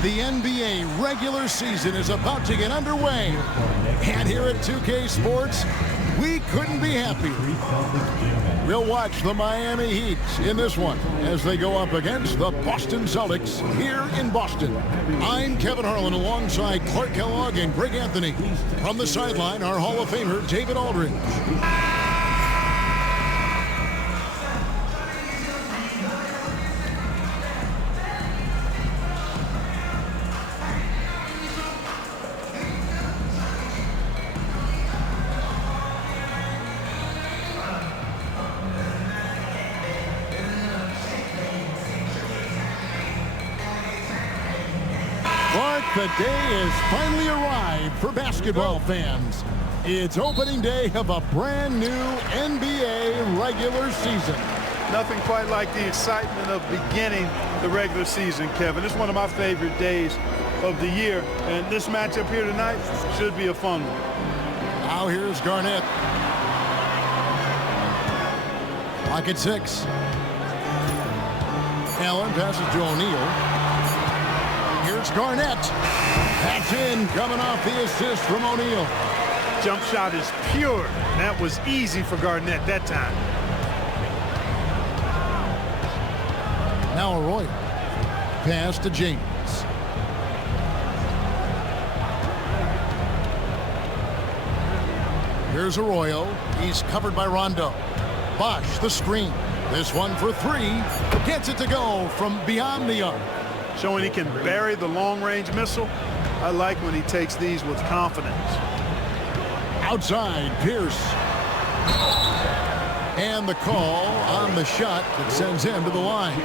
The NBA regular season is about to get underway. And here at 2K Sports, we couldn't be happier. We'll watch the Miami Heat in this one as they go up against the Boston Celtics here in Boston. I'm Kevin Harlan alongside Clark Kellogg and Greg Anthony. From the sideline, our Hall of Famer, David Aldridge. The day has finally arrived for basketball fans. It's opening day of a brand new NBA regular season. Nothing quite like the excitement of beginning the regular season, Kevin. It's one of my favorite days of the year, and this matchup here tonight should be a fun one. Now here's Garnett. Pocket 6. Allen passes to O'Neal. Here's Garnett. Back in, coming off the assist from O'Neal. Jump shot is pure. That was easy for Garnett that time. Now Arroyo. Pass to James. Here's Arroyo. He's covered by Rondo. Bosch, the screen. This one for three. Gets it to go from beyond the arc. Showing he can bury the long-range missile. I like when he takes these with confidence. Outside, Pierce. And the call on the shot that sends him to the line.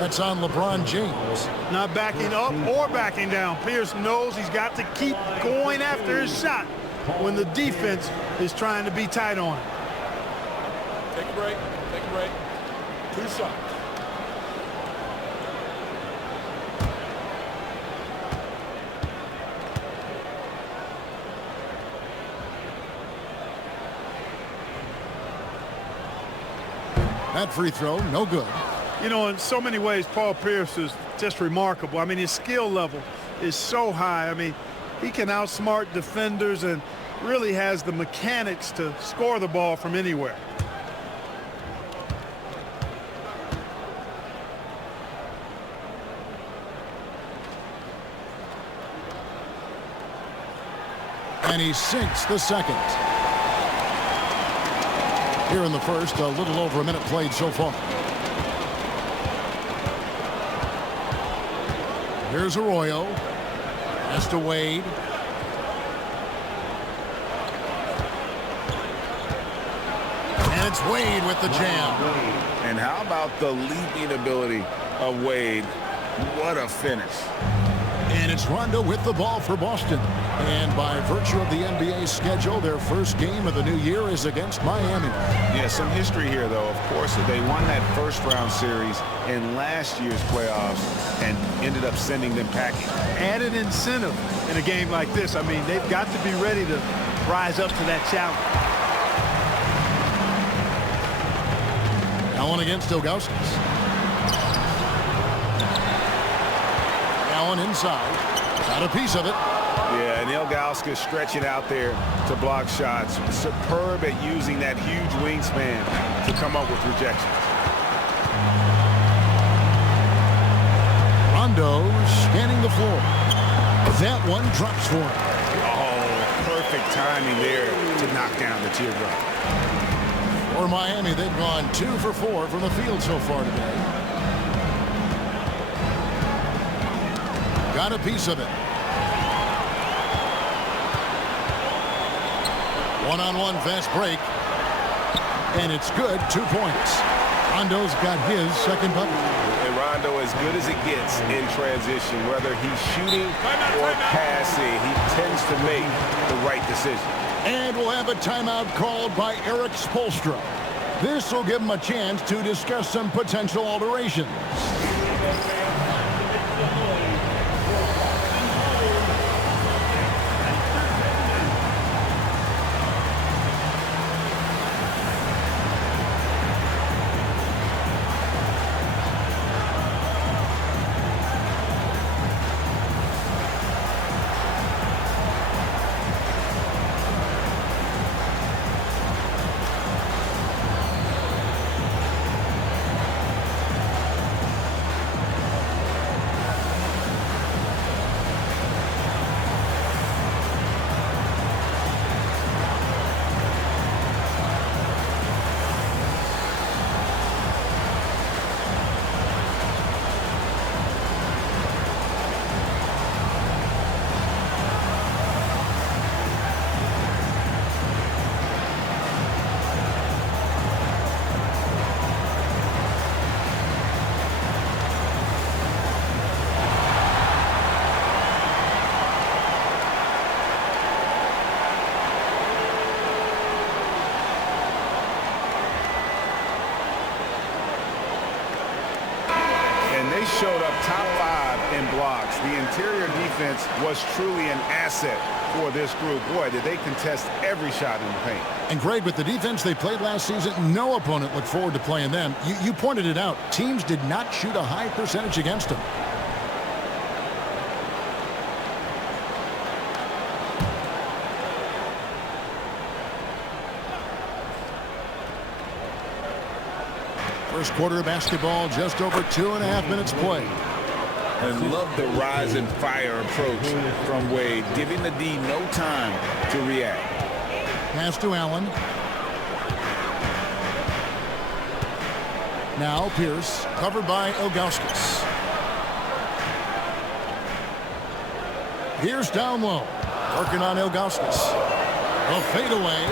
That's on LeBron James. Not backing up or backing down. Pierce knows he's got to keep going after his shot when the defense is trying to be tight on him. Take a break. Take a break. 2 shots. That free throw, no good. You know, in so many ways, Paul Pierce is just remarkable. I mean, his skill level is so high. I mean, he can outsmart defenders and really has the mechanics to score the ball from anywhere. And he sinks the second. Here in the first, a little over a minute played so far. Here's Arroyo. Pass to Wade. And it's Wade with the jam. And how about the leaping ability of Wade? What a finish. And it's Rondo with the ball for Boston. And by virtue of the NBA schedule, their first game of the new year is against Miami. Yeah, some history here, though. Of course, they won that first-round series in last year's playoffs and ended up sending them packing. Added incentive in a game like this. I mean, they've got to be ready to rise up to that challenge. Allen against Ilgauskas. Allen inside. Got a piece of it. Yeah, and Ilgauskas stretching out there to block shots. Superb at using that huge wingspan to come up with rejections. Rondo scanning the floor. That one drops for him. Oh, perfect timing there to knock down the teardrop. For Miami, they've gone 2 for 4 from the field so far today. Got a piece of it. One-on-one fast break. And it's good. 2 points. Rondo's got his second bucket. And Rondo, as good as it gets in transition, whether he's shooting or passing, he tends to make the right decision. And we'll have a timeout called by Eric Spoelstra. This will give him a chance to discuss some potential alterations. showed up top 5 in blocks. The interior defense was truly an asset for this group. Boy, did they contest every shot in the paint. And Greg, with the defense they played last season, no opponent looked forward to playing them. You pointed it out. Teams did not shoot a high percentage against them. First quarter of basketball, just over 2.5 minutes played. I love the Ryzen fire approach from Wade, giving the D no time to react. Pass to Allen. Now Pierce, covered by Ilgauskas. Pierce down low, working on Ilgauskas. A fadeaway,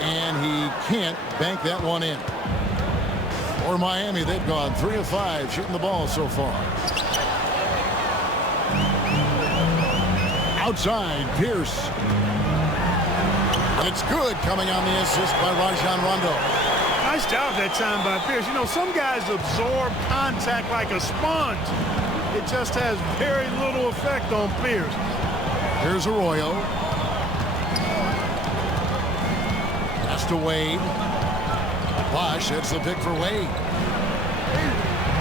and he can't bank that one in. For Miami, they've gone 3 of 5 shooting the ball so far. Outside, Pierce. It's good, coming on the assist by Rajon Rondo. Nice job that time by Pierce. You know, some guys absorb contact like a sponge. It just has very little effect on Pierce. Here's Arroyo. Pass to Wade. Bosh hits the pick for Wade.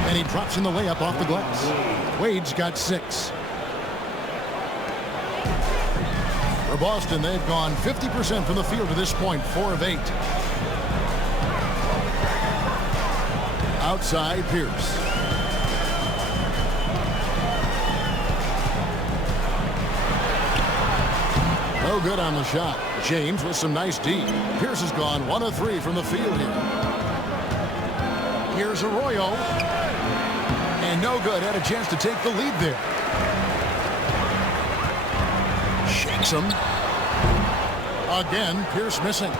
And he drops in the layup off the glass. Wade's got 6. For Boston, they've gone 50% from the field to this point, 4 of 8. Outside, Pierce. No good on the shot. James with some nice D. Pierce has gone 1 of 3 from the field here. Here's Arroyo. And no good. Had a chance to take the lead there. Shakes him. Again, Pierce missing.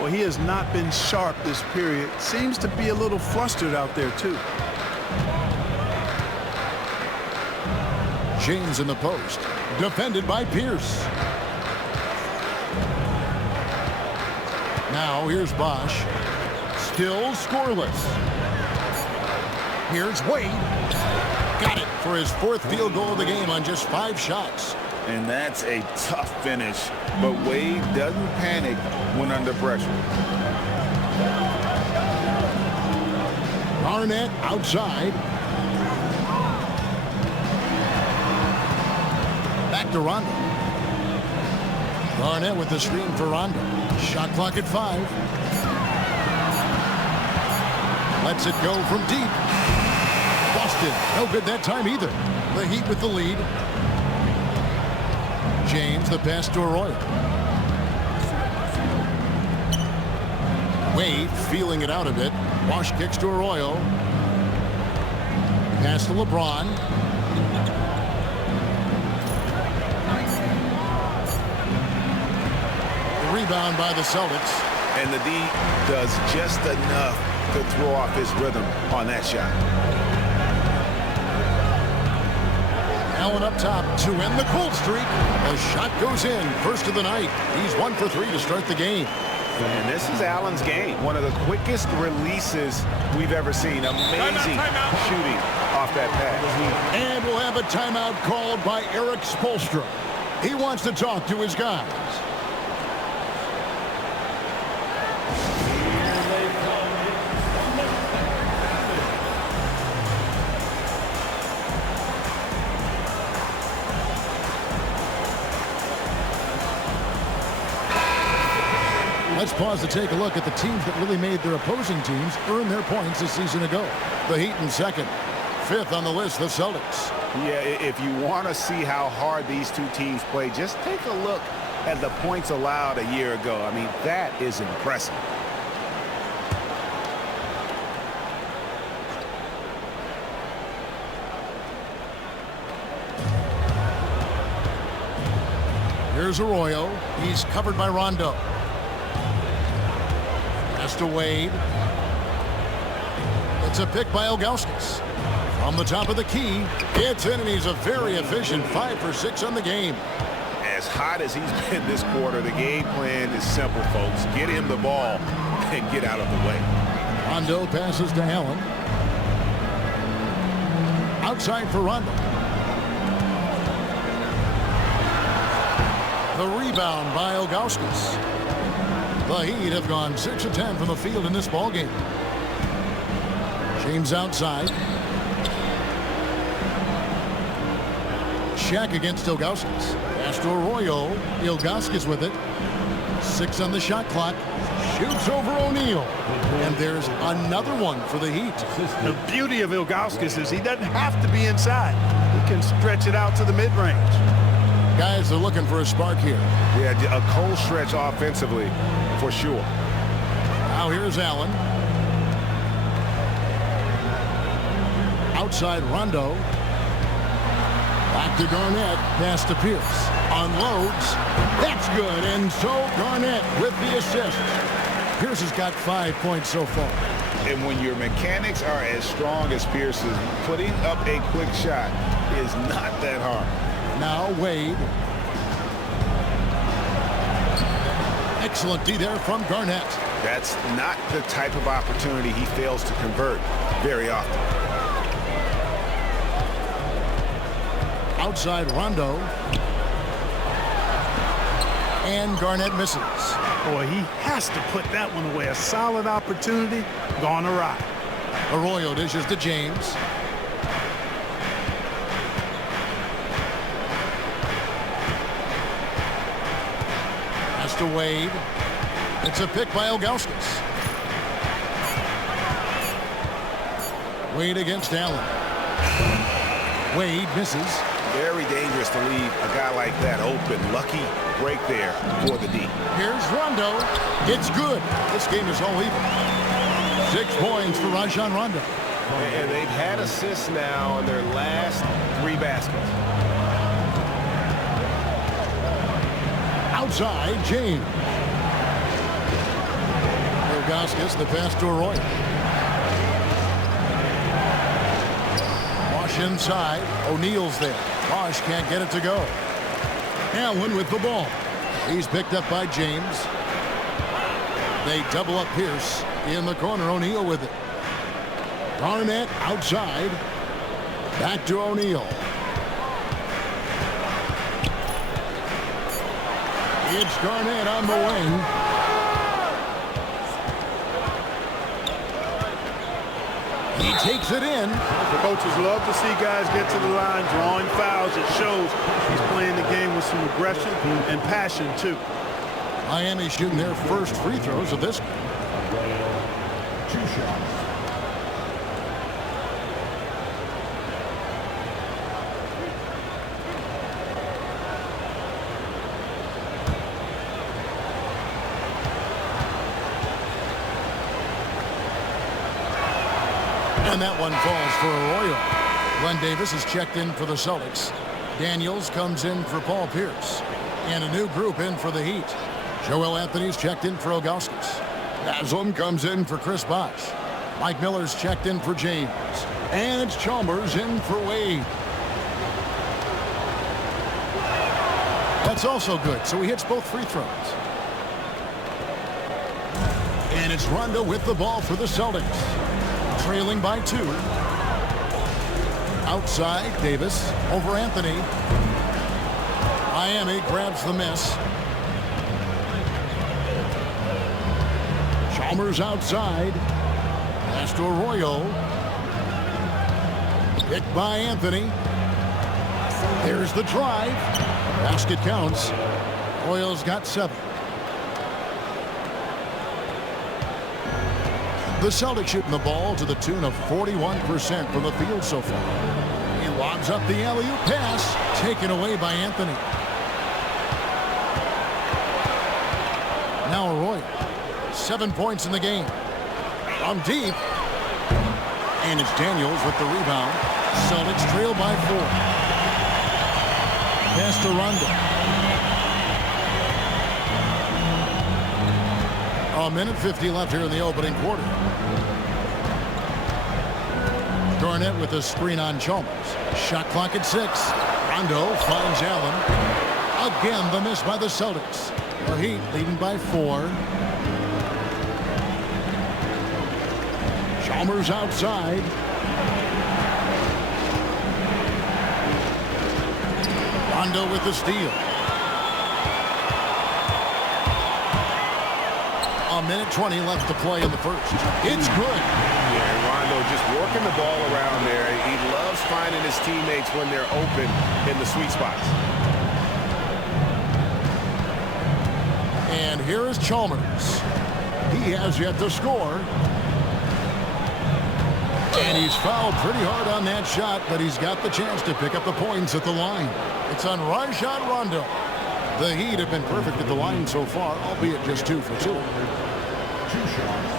Well, he has not been sharp this period. Seems to be a little flustered out there, too. James in the post. Defended by Pierce. Now here's Bosh. Still scoreless. Here's Wade. Got it for his 4th field goal of the game on just 5 shots. And that's a tough finish, but Wade doesn't panic when under pressure. Garnett outside. Back to Rondo. Garnett with the screen for Rondo. Shot clock at 5. Lets it go from deep. Boston, no good that time either. The Heat with the lead. James, the pass to Arroyo. Wade feeling it out a bit. Bosh kicks to Arroyo. Pass to LeBron. The rebound by the Celtics. And the D does just enough to throw off his rhythm on that shot. Allen up top to end the cold streak. The shot goes in. First of the night. He's 1 for 3 to start the game. And this is Allen's game. One of the quickest releases we've ever seen. Amazing shooting off that pass. And we'll have a timeout called by Eric Spoelstra. He wants to talk to his guys. Let's pause to take a look at the teams that really made their opposing teams earn their points a season ago. The Heat in second. 5th on the list, the Celtics. Yeah, if you want to see how hard these two teams play, just take a look at the points allowed a year ago. I mean, that is impressive. Here's Arroyo. He's covered by Rondo. Pass to Wade. It's a pick by Ilgauskas. From the top of the key, it's in, and he's a very efficient 5 for 6 on the game. As hot as he's been this quarter, the game plan is simple, folks. Get him the ball and get out of the way. Rondo passes to Allen. Outside for Rondo. The rebound by Ilgauskas. The Heat have gone 6 of 10 from the field in this ballgame. James outside. Shaq against Ilgauskas. Pass to Arroyo. Ilgauskas with it. 6 on the shot clock. Shoots over O'Neal. And there's another one for the Heat. The beauty of Ilgauskas is he doesn't have to be inside. He can stretch it out to the mid-range. Guys are looking for a spark here. Yeah, a cold stretch offensively, for sure. Now here's Allen. Outside Rondo. Back to Garnett. Pass to Pierce. Unloads. That's good. And so Garnett with the assist. Pierce has got 5 points so far. And when your mechanics are as strong as Pierce's, putting up a quick shot is not that hard. Now Wade. Excellent D there from Garnett. That's not the type of opportunity he fails to convert very often. Outside Rondo. And Garnett misses. Boy, he has to put that one away. A solid opportunity gone awry. Arroyo dishes to James. Pass to Wade. It's a pick by Ilgauskas. Wade against Allen. Wade misses. Very dangerous to leave a guy like that open. Lucky break there for the D. Here's Rondo. It's good. This game is all even. 6 points for Rajon Rondo. And they've had assists now in their last 3 baskets. Outside, James. Ilgauskas, the pass to Arroyo. Bosch inside. O'Neal's there. Bosch can't get it to go. Allen with the ball. He's picked up by James. They double up Pierce in the corner. O'Neal with it. Garnett outside. Back to O'Neal. It's Garnett on the wing. He takes it in. The coaches love to see guys get to the line, drawing fouls. It shows he's playing the game with some aggression and passion, too. Miami shooting their first free throws of this game. 2 shots. And that one falls for Arroyo. Glenn Davis is checked in for the Celtics. Daniels comes in for Paul Pierce. And a new group in for the Heat. Joel Anthony's checked in for Ilgauskas. Haslam comes in for Chris Bosh. Mike Miller's checked in for James. And it's Chalmers in for Wade. That's also good, so he hits both free throws. And it's Rondo with the ball for the Celtics. Trailing by 2. Outside, Davis over Anthony. Miami grabs the miss. Chalmers outside. Pass to Arroyo. Picked by Anthony. There's the drive. Basket counts. Arroyo's got 7. The Celtics shooting the ball to the tune of 41% from the field so far. He lobs up the alley-oop pass, taken away by Anthony. Now Arroyo, 7 points in the game. From deep. And it's Daniels with the rebound. Celtics trail by 4. Pass to Rondo. A minute 50 left here in the opening quarter. Garnett with a screen on Chalmers. Shot clock at 6. Rondo finds Allen. Again, the miss by the Celtics. The Heat leading by 4. Chalmers outside. Rondo with the steal. A minute 20 left to play in the first. It's good. Yeah, Rondo just working the ball around there. He loves finding his teammates when they're open in the sweet spots. And here is Chalmers. He has yet to score. And he's fouled pretty hard on that shot, but he's got the chance to pick up the points at the line. It's on Rajon Rondo. The Heat have been perfect at the line so far, albeit just 2 for 2. 2 shots.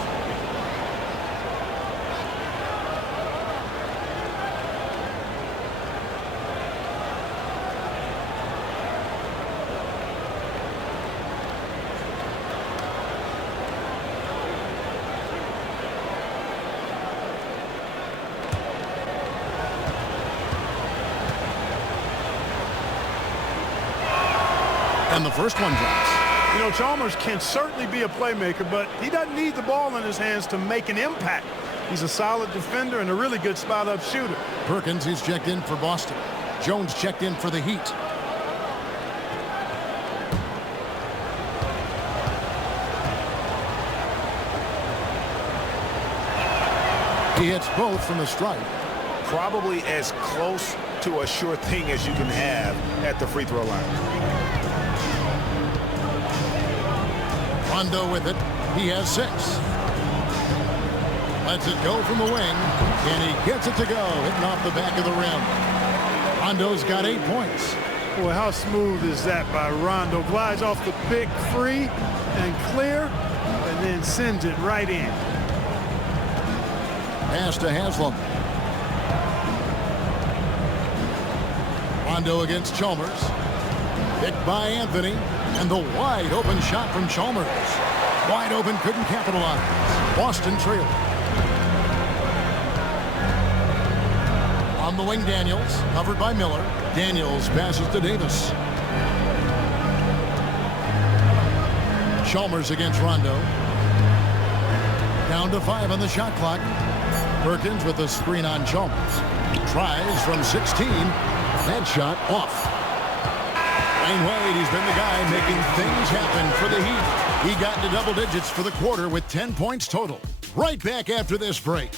And the first one drops. You know, Chalmers can certainly be a playmaker, but he doesn't need the ball in his hands to make an impact. He's a solid defender and a really good spot-up shooter. Perkins, he's checked in for Boston. Jones checked in for the Heat. He hits both from the stripe. Probably as close to a sure thing as you can have at the free throw line. Rondo with it. He has 6. Lets it go from the wing, and he gets it to go, hitting off the back of the rim. Rondo's got 8 points. Boy, how smooth is that by Rondo? Glides off the pick free and clear, and then sends it right in. Pass to Haslam. Rondo against Chalmers. Picked by Anthony. And the wide open shot from Chalmers. Wide open, couldn't capitalize. Boston trailed. On the wing, Daniels, covered by Miller. Daniels passes to Davis. Chalmers against Rondo. Down to 5 on the shot clock. Perkins with a screen on Chalmers. Tries from 16. That shot off. Dwayne Wade, he's been the guy making things happen for the Heat. He got into double digits for the quarter with 10 points total. Right back after this break.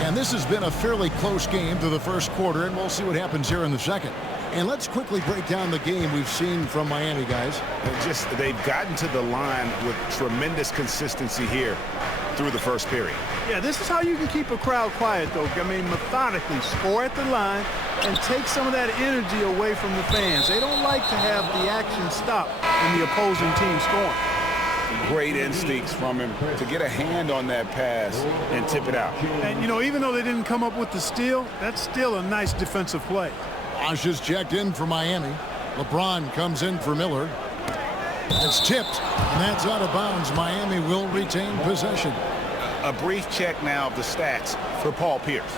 And this has been a fairly close game through the first quarter, and we'll see what happens here in the second. And let's quickly break down the game we've seen from Miami, guys. They've gotten to the line with tremendous consistency here through the first period. Yeah, this is how you can keep a crowd quiet, though. I mean, methodically score at the line and take some of that energy away from the fans. They don't like to have the action stop when the opposing team scoring. Great instincts from him to get a hand on that pass and tip it out. And, you know, even though they didn't come up with the steal, that's still a nice defensive play. Bosh is checked in for Miami. LeBron comes in for Miller. It's tipped, and that's out of bounds. Miami will retain possession. A brief check now of the stats for Paul Pierce.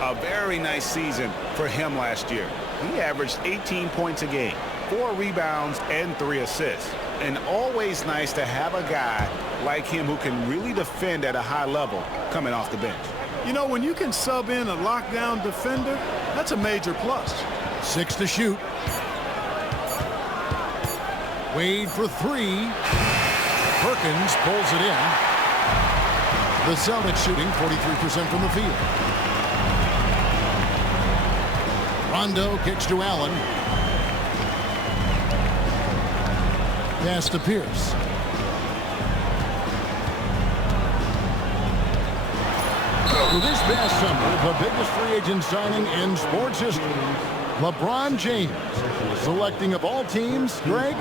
A very nice season for him last year. He averaged 18 points a game, 4 rebounds, and 3 assists. And always nice to have a guy like him who can really defend at a high level coming off the bench. You know, when you can sub in a lockdown defender, that's a major plus. 6 to shoot. Wade for 3. Perkins pulls it in. The Celtics shooting 43% from the field. Rondo kicks to Allen. Pass to Pierce. For this past summer, the biggest free agent signing in sports history, LeBron James, selecting of all teams, Greg,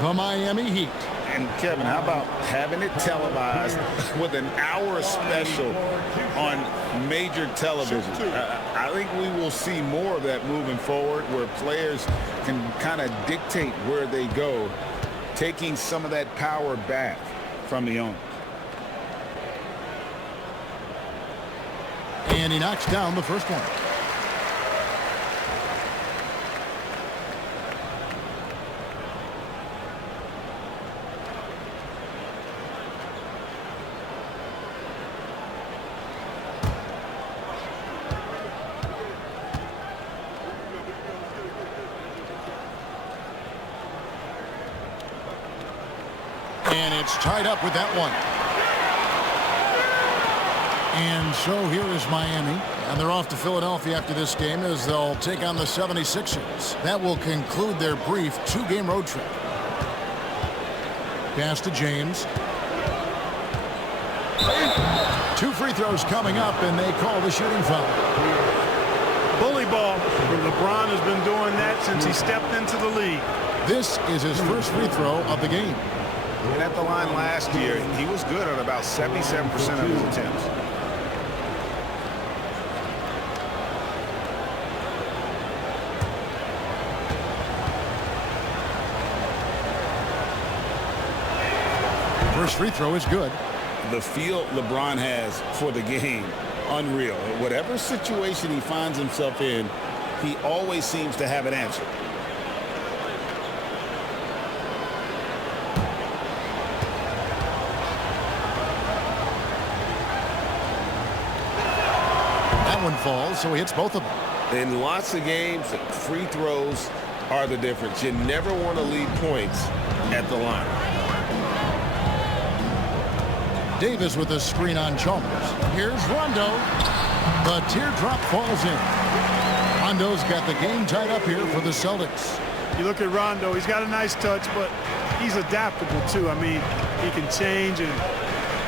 the Miami Heat. And Kevin, how about having it televised with an hour special on major television? I think we will see more of that moving forward, where players can kind of dictate where they go, taking some of that power back. from the owner. And he knocks down the first one. And it's tied up with that one. And so here is Miami. And they're off to Philadelphia after this game as they'll take on the 76ers. That will conclude their brief 2-game road trip. Pass to James. 2 free throws coming up, and they call the shooting foul. Bully ball. LeBron has been doing that since he stepped into the league. This is his first free throw of the game. And at the line last year, he was good on about 77% of his attempts. First free throw is good. The feel LeBron has for the game, unreal. Whatever situation he finds himself in, he always seems to have an answer. That one falls, so he hits both of them. In lots of games, free throws are the difference. You never want to leave points at the line. Davis with a screen on Chalmers. Here's Rondo. The teardrop falls in. Rondo's got the game tied up here for the Celtics. You look at Rondo, he's got a nice touch, but he's adaptable too. I mean, he can change and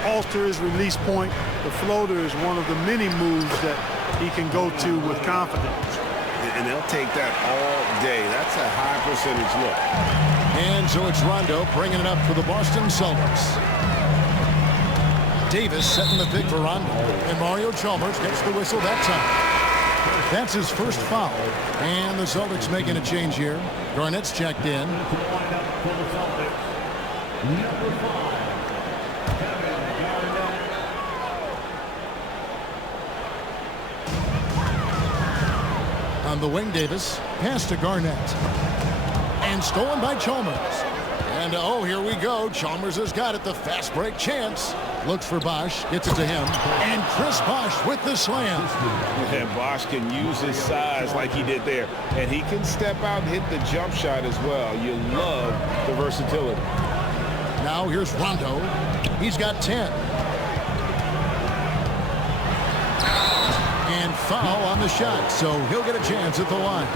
alter his release point. The floater is one of the many moves that he can go to with confidence. And they'll take that all day. That's a high percentage look. And so it's Rondo bringing it up for the Boston Celtics. Davis setting the pick for Rondo. And Mario Chalmers gets the whistle that time. That's his first foul. And the Celtics making a change here. Garnett's checked in. On the wing, Davis. Pass to Garnett. And stolen by Chalmers. And oh, here we go. Chalmers has got it. The fast break chance. Looks for Bosch. Gets it to him. And Chris Bosch with the slam. And Bosch can use his size like he did there. And he can step out and hit the jump shot as well. You love the versatility. Now here's Rondo. He's got 10. And foul on the shot. So he'll get a chance at the line.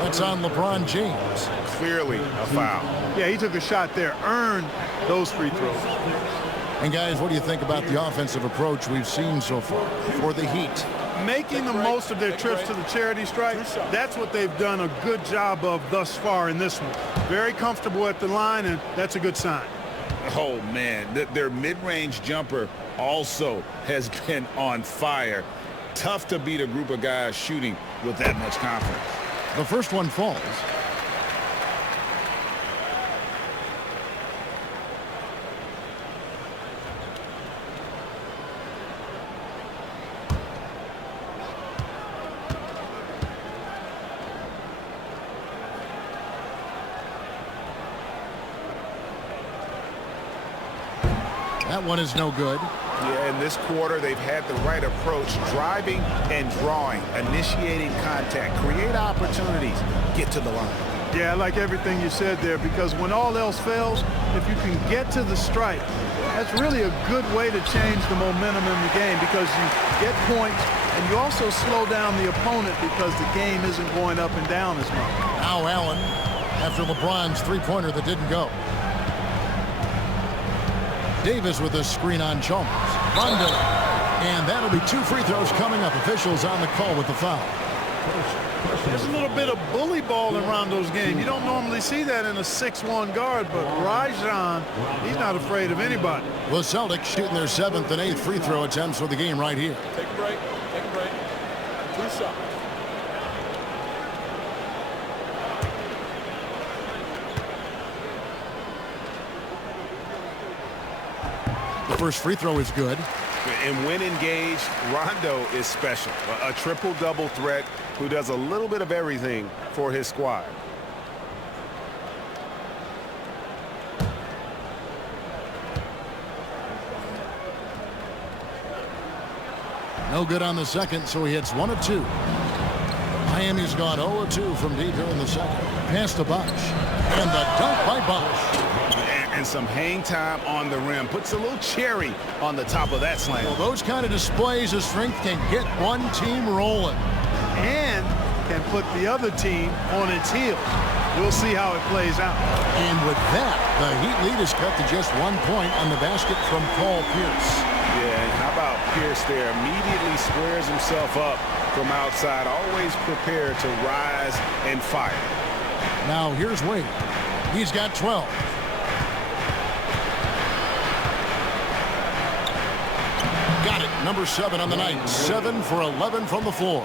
That's on LeBron James. Clearly a foul. Yeah, he took a shot there, earned those free throws. And guys, what do you think about the offensive approach we've seen so far for the Heat? Making the most of their trips to the charity stripe, that's what they've done a good job of thus far in this one. Very comfortable at the line, and that's a good sign. Oh, man. Their mid-range jumper also has been on fire. Tough to beat a group of guys shooting with that much confidence. The first one falls. That one is no good. Yeah, in this quarter, they've had the right approach, driving and drawing, initiating contact, create opportunities, get to the line. Yeah, I like everything you said there, because when all else fails, if you can get to the stripe, that's really a good way to change the momentum in the game, because you get points and you also slow down the opponent because the game isn't going up and down as much. Now Allen after LeBron's three-pointer that didn't go. Davis with a screen on Chalmers. Rondo. And that'll be 2 free throws coming up. Officials on the call with the foul. There's a little bit of bully ball in Rondo's game. You don't normally see that in a 6'1 guard, but Ryzen, he's not afraid of anybody. The Celtics shooting their 7th and 8th free throw attempts for the game right here. Take a break. Take a break. 2 shots. The first free throw is good. And when engaged, Rondo is special. A triple-double threat who does a little bit of everything for his squad. No good on the second, so he hits 1 of 2. Miami's gone 0 of 2 from deep here in the second. Pass to Bosch. And the dunk by Bosch. And some hang time on the rim. Puts a little cherry on the top of that slam. Well, those kind of displays of strength can get one team rolling. And can put the other team on its heels. We'll see how it plays out. And with that, the Heat lead is cut to just 1 point on the basket from Paul Pierce. Yeah, and how about Pierce there? Immediately squares himself up from outside. Always prepared to rise and fire. Now here's Wade. He's got 12. Got it. Number 7 on the night. 7 for 11 from the floor.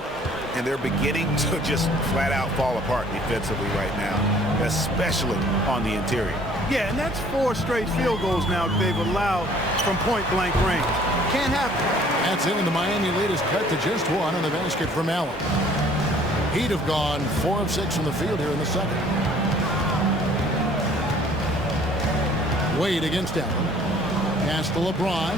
And they're beginning to just flat out fall apart defensively right now, especially on the interior. Yeah, and that's 4 straight field goals now they've allowed from point-blank range. Can't happen. That's it, and the Miami lead is cut to just 1 on the basket from Allen. Heat have gone 4 of 6 from the field here in the second. Wade against Allen. Pass to LeBron.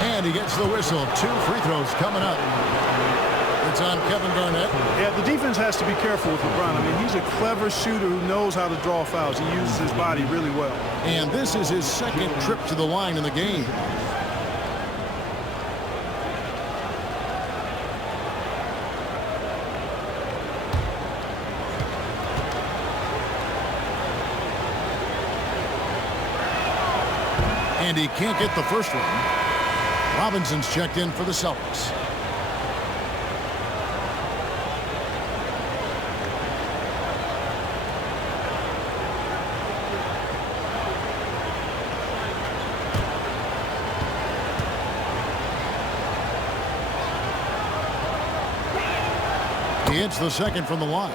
And he gets the whistle. 2 free throws coming up. It's on Kevin Garnett. Yeah, the defense has to be careful with LeBron. I mean, he's a clever shooter who knows how to draw fouls. He uses his body really well. And this is his second trip to the line in the game. And he can't get the first one. Robinson's checked in for the Celtics. He hits the second from the line.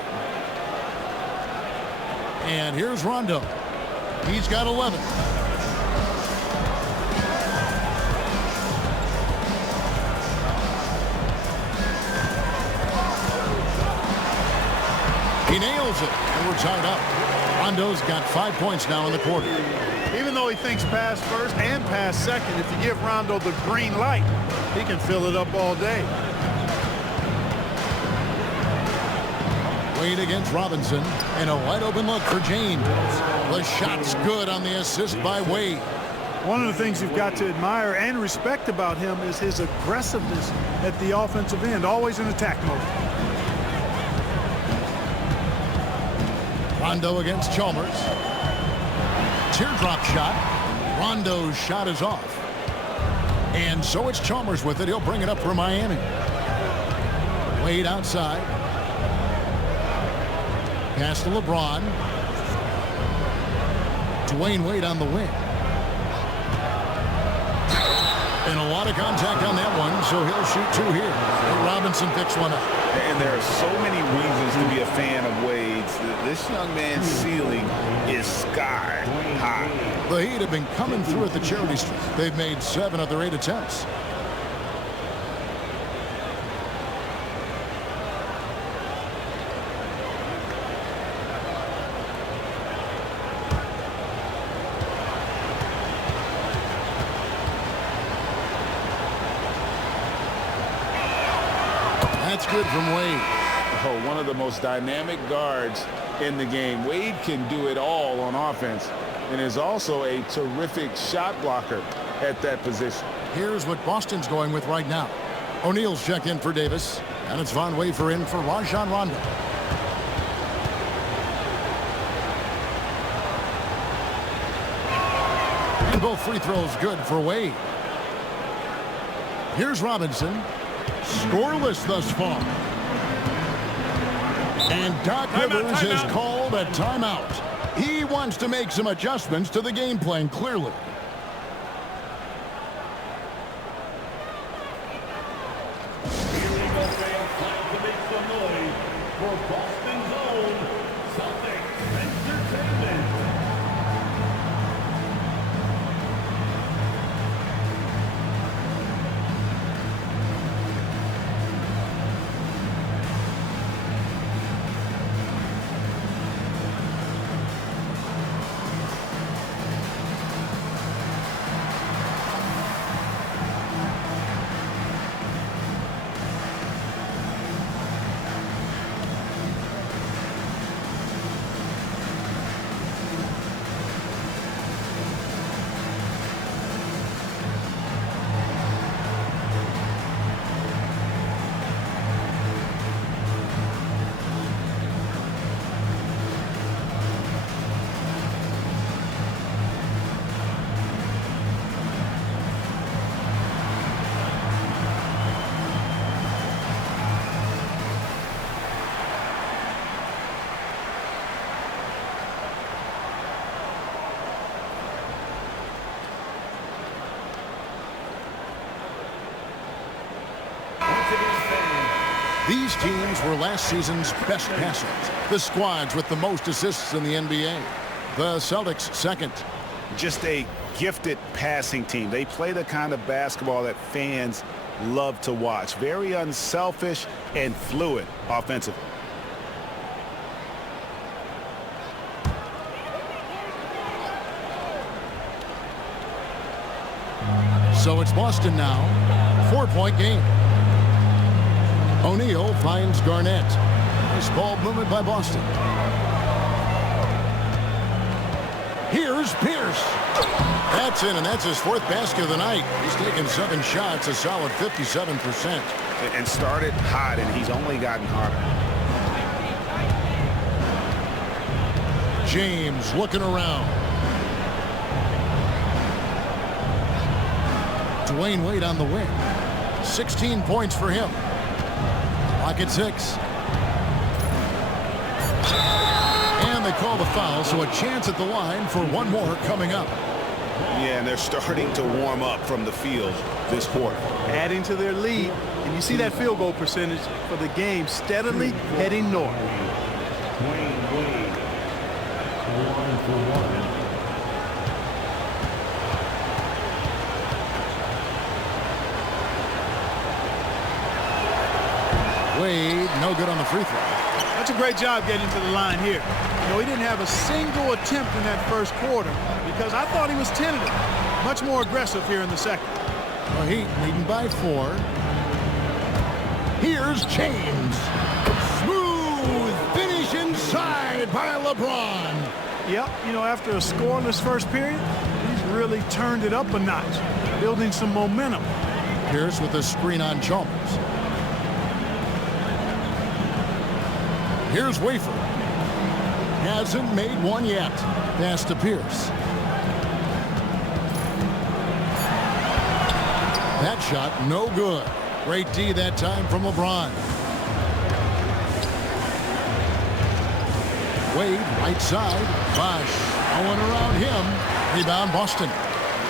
And here's Rondo. He's got 11. He nails it, and we're tied up. Rondo's got 5 points now in the quarter. Even though he thinks pass first and pass second, if you give Rondo the green light, he can fill it up all day. Wade against Robinson, and a wide open look for James. The shot's good on the assist by Wade. One of the things you've got to admire and respect about him is his aggressiveness at the offensive end, always in attack mode. Rondo against Chalmers. Teardrop shot. Rondo's shot is off. And so it's Chalmers with it. He'll bring it up for Miami. Wade outside. Pass to LeBron. Dwayne Wade on the wing. And a lot of contact on that one, so he'll shoot 2 here. Robinson picks one up. And there are so many reasons to be a fan of Wade's. This young man's ceiling is sky high. The Heat have been coming through at the charity stripe. They've made 7 of their 8 attempts. That's good from Wade. Oh, one of the most dynamic guards in the game. Wade can do it all on offense and is also a terrific shot blocker at that position. Here's what Boston's going with right now. O'Neal's checked in for Davis, and it's Von Wafer in for Rajon Rondo. And both free throws good for Wade. Here's Robinson. Scoreless thus far. And Doc Rivers has called a timeout. He wants to make some adjustments to the game plan, clearly. For Boston's own Celtics Entertainment. teams were last season's best passers. The squads with the most assists in the NBA. The Celtics second. Just a gifted passing team. They play the kind of basketball that fans love to watch. Very unselfish and fluid offensively. So it's Boston now. 4-point game. O'Neal finds Garnett. Nice ball movement by Boston. Here's Pierce. That's in, and that's his 4th basket of the night. He's taken 7 shots, a solid 57%. And started hot, and he's only gotten hotter. James looking around. Dwayne Wade on the wing. 16 points for him. Clock at 6. And they call the foul, so a chance at the line for one more coming up. Yeah, and they're starting to warm up from the field this quarter. Adding to their lead, and you see that field goal percentage for the game steadily heading north. Wade, no good on the free throw. That's a great job getting to the line here. You know, he didn't have a single attempt in that first quarter because I thought he was tentative. Much more aggressive here in the second. Well, Heat leading by 4. Here's James. Smooth finish inside by LeBron. Yep, you know, after a scoreless first period, he's really turned it up a notch, building some momentum. Pierce with a screen on Chalmers. Here's Wafer. Hasn't made one yet. Pass to Pierce. That shot no good. Great D that time from LeBron. Wade, right side. Bosh going around him. Rebound Boston.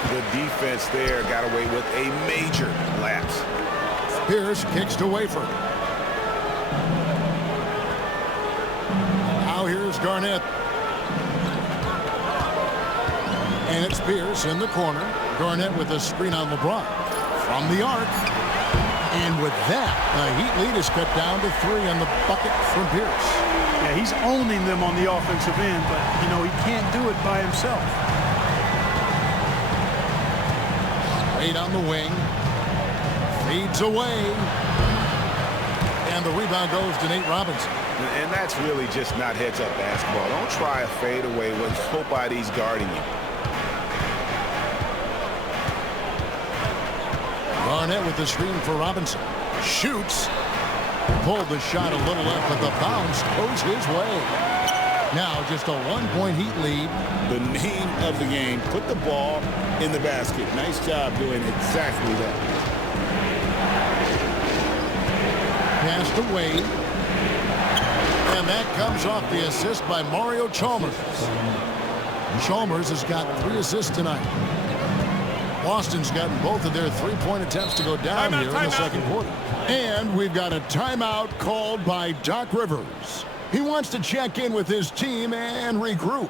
The defense there got away with a major lapse. Pierce kicks to Wafer. Now here's Garnett. And it's Pierce in the corner. Garnett with a screen on LeBron. From the arc. And with that, the Heat lead is cut down to 3 on the bucket from Pierce. Yeah, he's owning them on the offensive end, but, you know, he can't do it by himself. Wade on the wing. Feeds away. And the rebound goes to Nate Robinson. And that's really just not heads-up basketball. Don't try a fadeaway when nobody's guarding you. Garnett with the screen for Robinson. Shoots. Pulled the shot a little left, but the bounce goes his way. Now just a 1-point Heat lead. The name of the game, put the ball in the basket. Nice job doing exactly that. Pass to Wade. And that comes off the assist by Mario Chalmers. Chalmers has got 3 assists tonight. Boston's gotten both of their 3-point attempts to go down here in the second quarter. And we've got a timeout called by Doc Rivers. He wants to check in with his team and regroup.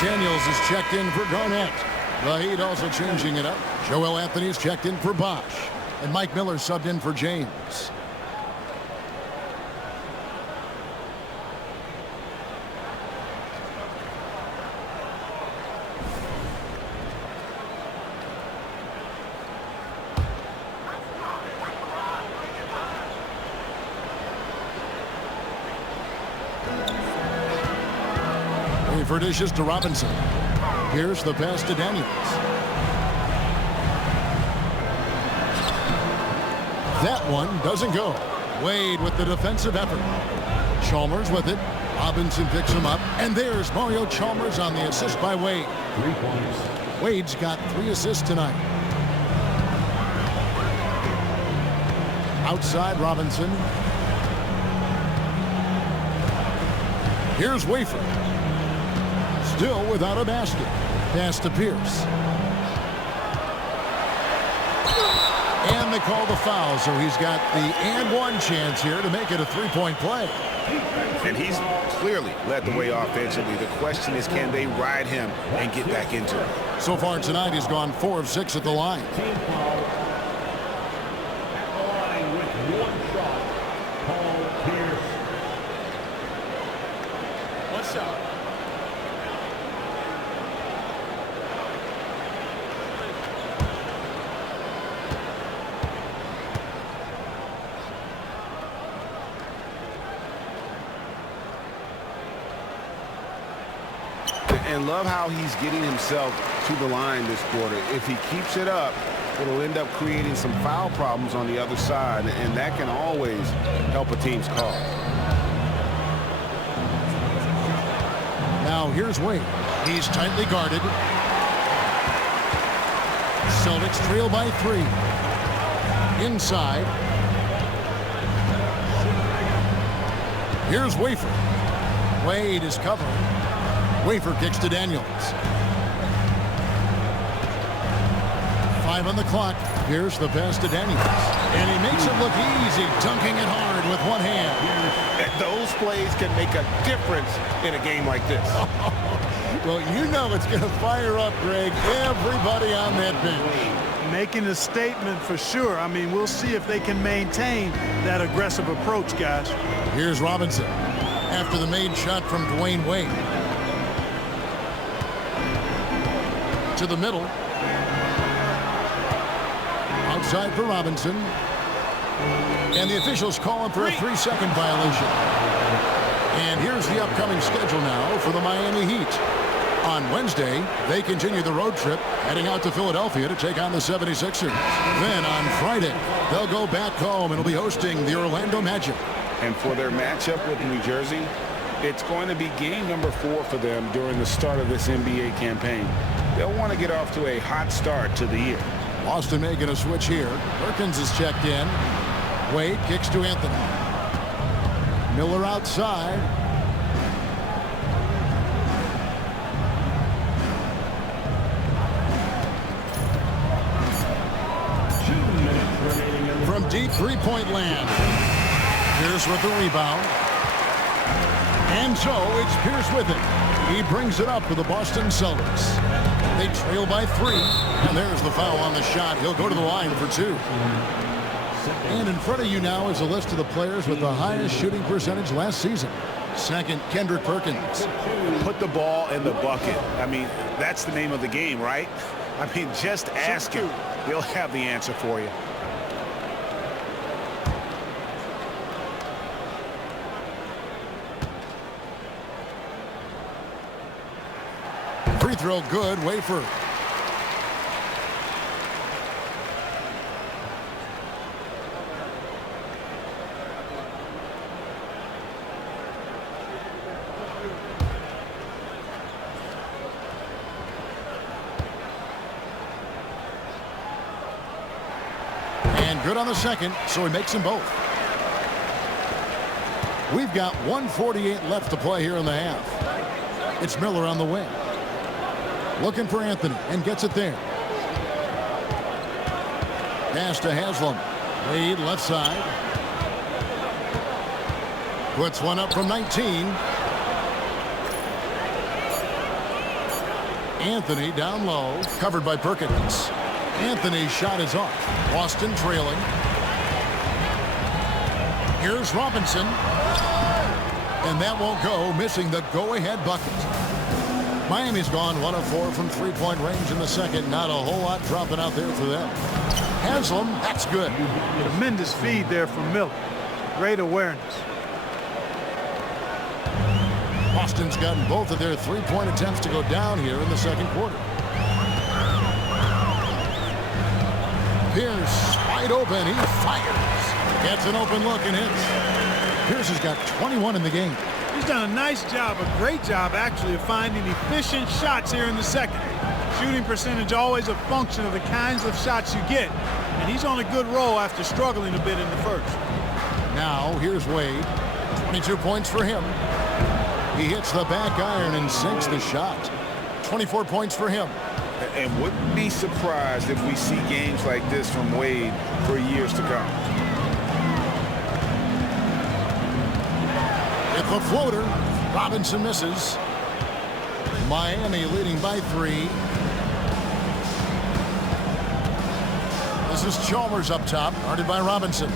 Daniels is checked in for Garnett. The Heat also changing it up. Joel Anthony's checked in for Bosch. And Mike Miller subbed in for James. For dishes to Robinson. Here's the pass to Daniels. That one doesn't go. Wade with the defensive effort. Chalmers with it. Robinson picks him up. And there's Mario Chalmers on the assist by Wade. 3 points. Wade's got 3 assists tonight. Outside Robinson. Here's Wafer. Still without a basket. Pass to Pierce. And they call the foul, so he's got the and one chance here to make it a 3-point play. And he's clearly led the way offensively. The question is, can they ride him and get back into it? So far tonight, he's gone 4 of 6 at the line. Team foul. At the line with 1 shot. Paul Pierce. 1 shot. And love how he's getting himself to the line this quarter. If he keeps it up, it'll end up creating some foul problems on the other side, and that can always help a team's cause. Now here's Wade. He's tightly guarded. Celtics trail by 3. Inside. Here's Wafer. Wade is covering. Wafer kicks to Daniels. 5 on the clock. Here's the pass to Daniels. And he makes it look easy, dunking it hard with one hand. And those plays can make a difference in a game like this. Well, you know it's going to fire up, Greg, everybody on that bench. Making a statement for sure. I mean, we'll see if they can maintain that aggressive approach, guys. Here's Robinson after the made shot from Dwayne Wade. To the middle. Outside for Robinson. And the officials call him for a 3-second violation. And here's the upcoming schedule now for the Miami Heat. On Wednesday, they continue the road trip, heading out to Philadelphia to take on the 76ers. Then on Friday, they'll go back home and will be hosting the Orlando Magic. And for their matchup with New Jersey, it's going to be game number 4 for them during the start of this NBA campaign. They'll want to get off to a hot start to the year. Boston making a switch here. Perkins is checked in. Wade kicks to Anthony. Miller outside. From deep 3-point land. Pierce with the rebound. And so it's Pierce with it. He brings it up for the Boston Celtics. They trail by 3. And there's the foul on the shot. He'll go to the line for 2. And in front of you now is a list of the players with the highest shooting percentage last season. Second, Kendrick Perkins. Put the ball in the bucket. I mean, that's the name of the game, right? I mean, just ask him. He'll have the answer for you. Free throw good. Wafer. And good on the second, so he makes them both. We've got 1:48 left to play here in the half. It's Miller on the wing. Looking for Anthony and gets it there. Pass to Haslam. Wade left side. Puts one up from 19. Anthony down low, covered by Perkins. Anthony's shot is off. Boston trailing. Here's Robinson. And that won't go, missing the go-ahead bucket. Miami's gone 1 of 4 from three-point range in the second. Not a whole lot dropping out there for them. Haslam, that's good. Tremendous feed there from Miller. Great awareness. Boston's gotten both of their three-point attempts to go down here in the second quarter. Pierce, wide open, he fires. Gets an open look and hits. Pierce has got 21 in the game. He's done a nice job, a great job actually, of finding efficient shots here in the second. Shooting percentage always a function of the kinds of shots you get. And he's on a good roll after struggling a bit in the first. Now, here's Wade. 22 points for him. He hits the back iron and sinks the shot. 24 points for him. And wouldn't be surprised if we see games like this from Wade for years to come. With the floater, Robinson misses. Miami leading by 3. This is Chalmers up top, guarded by Robinson.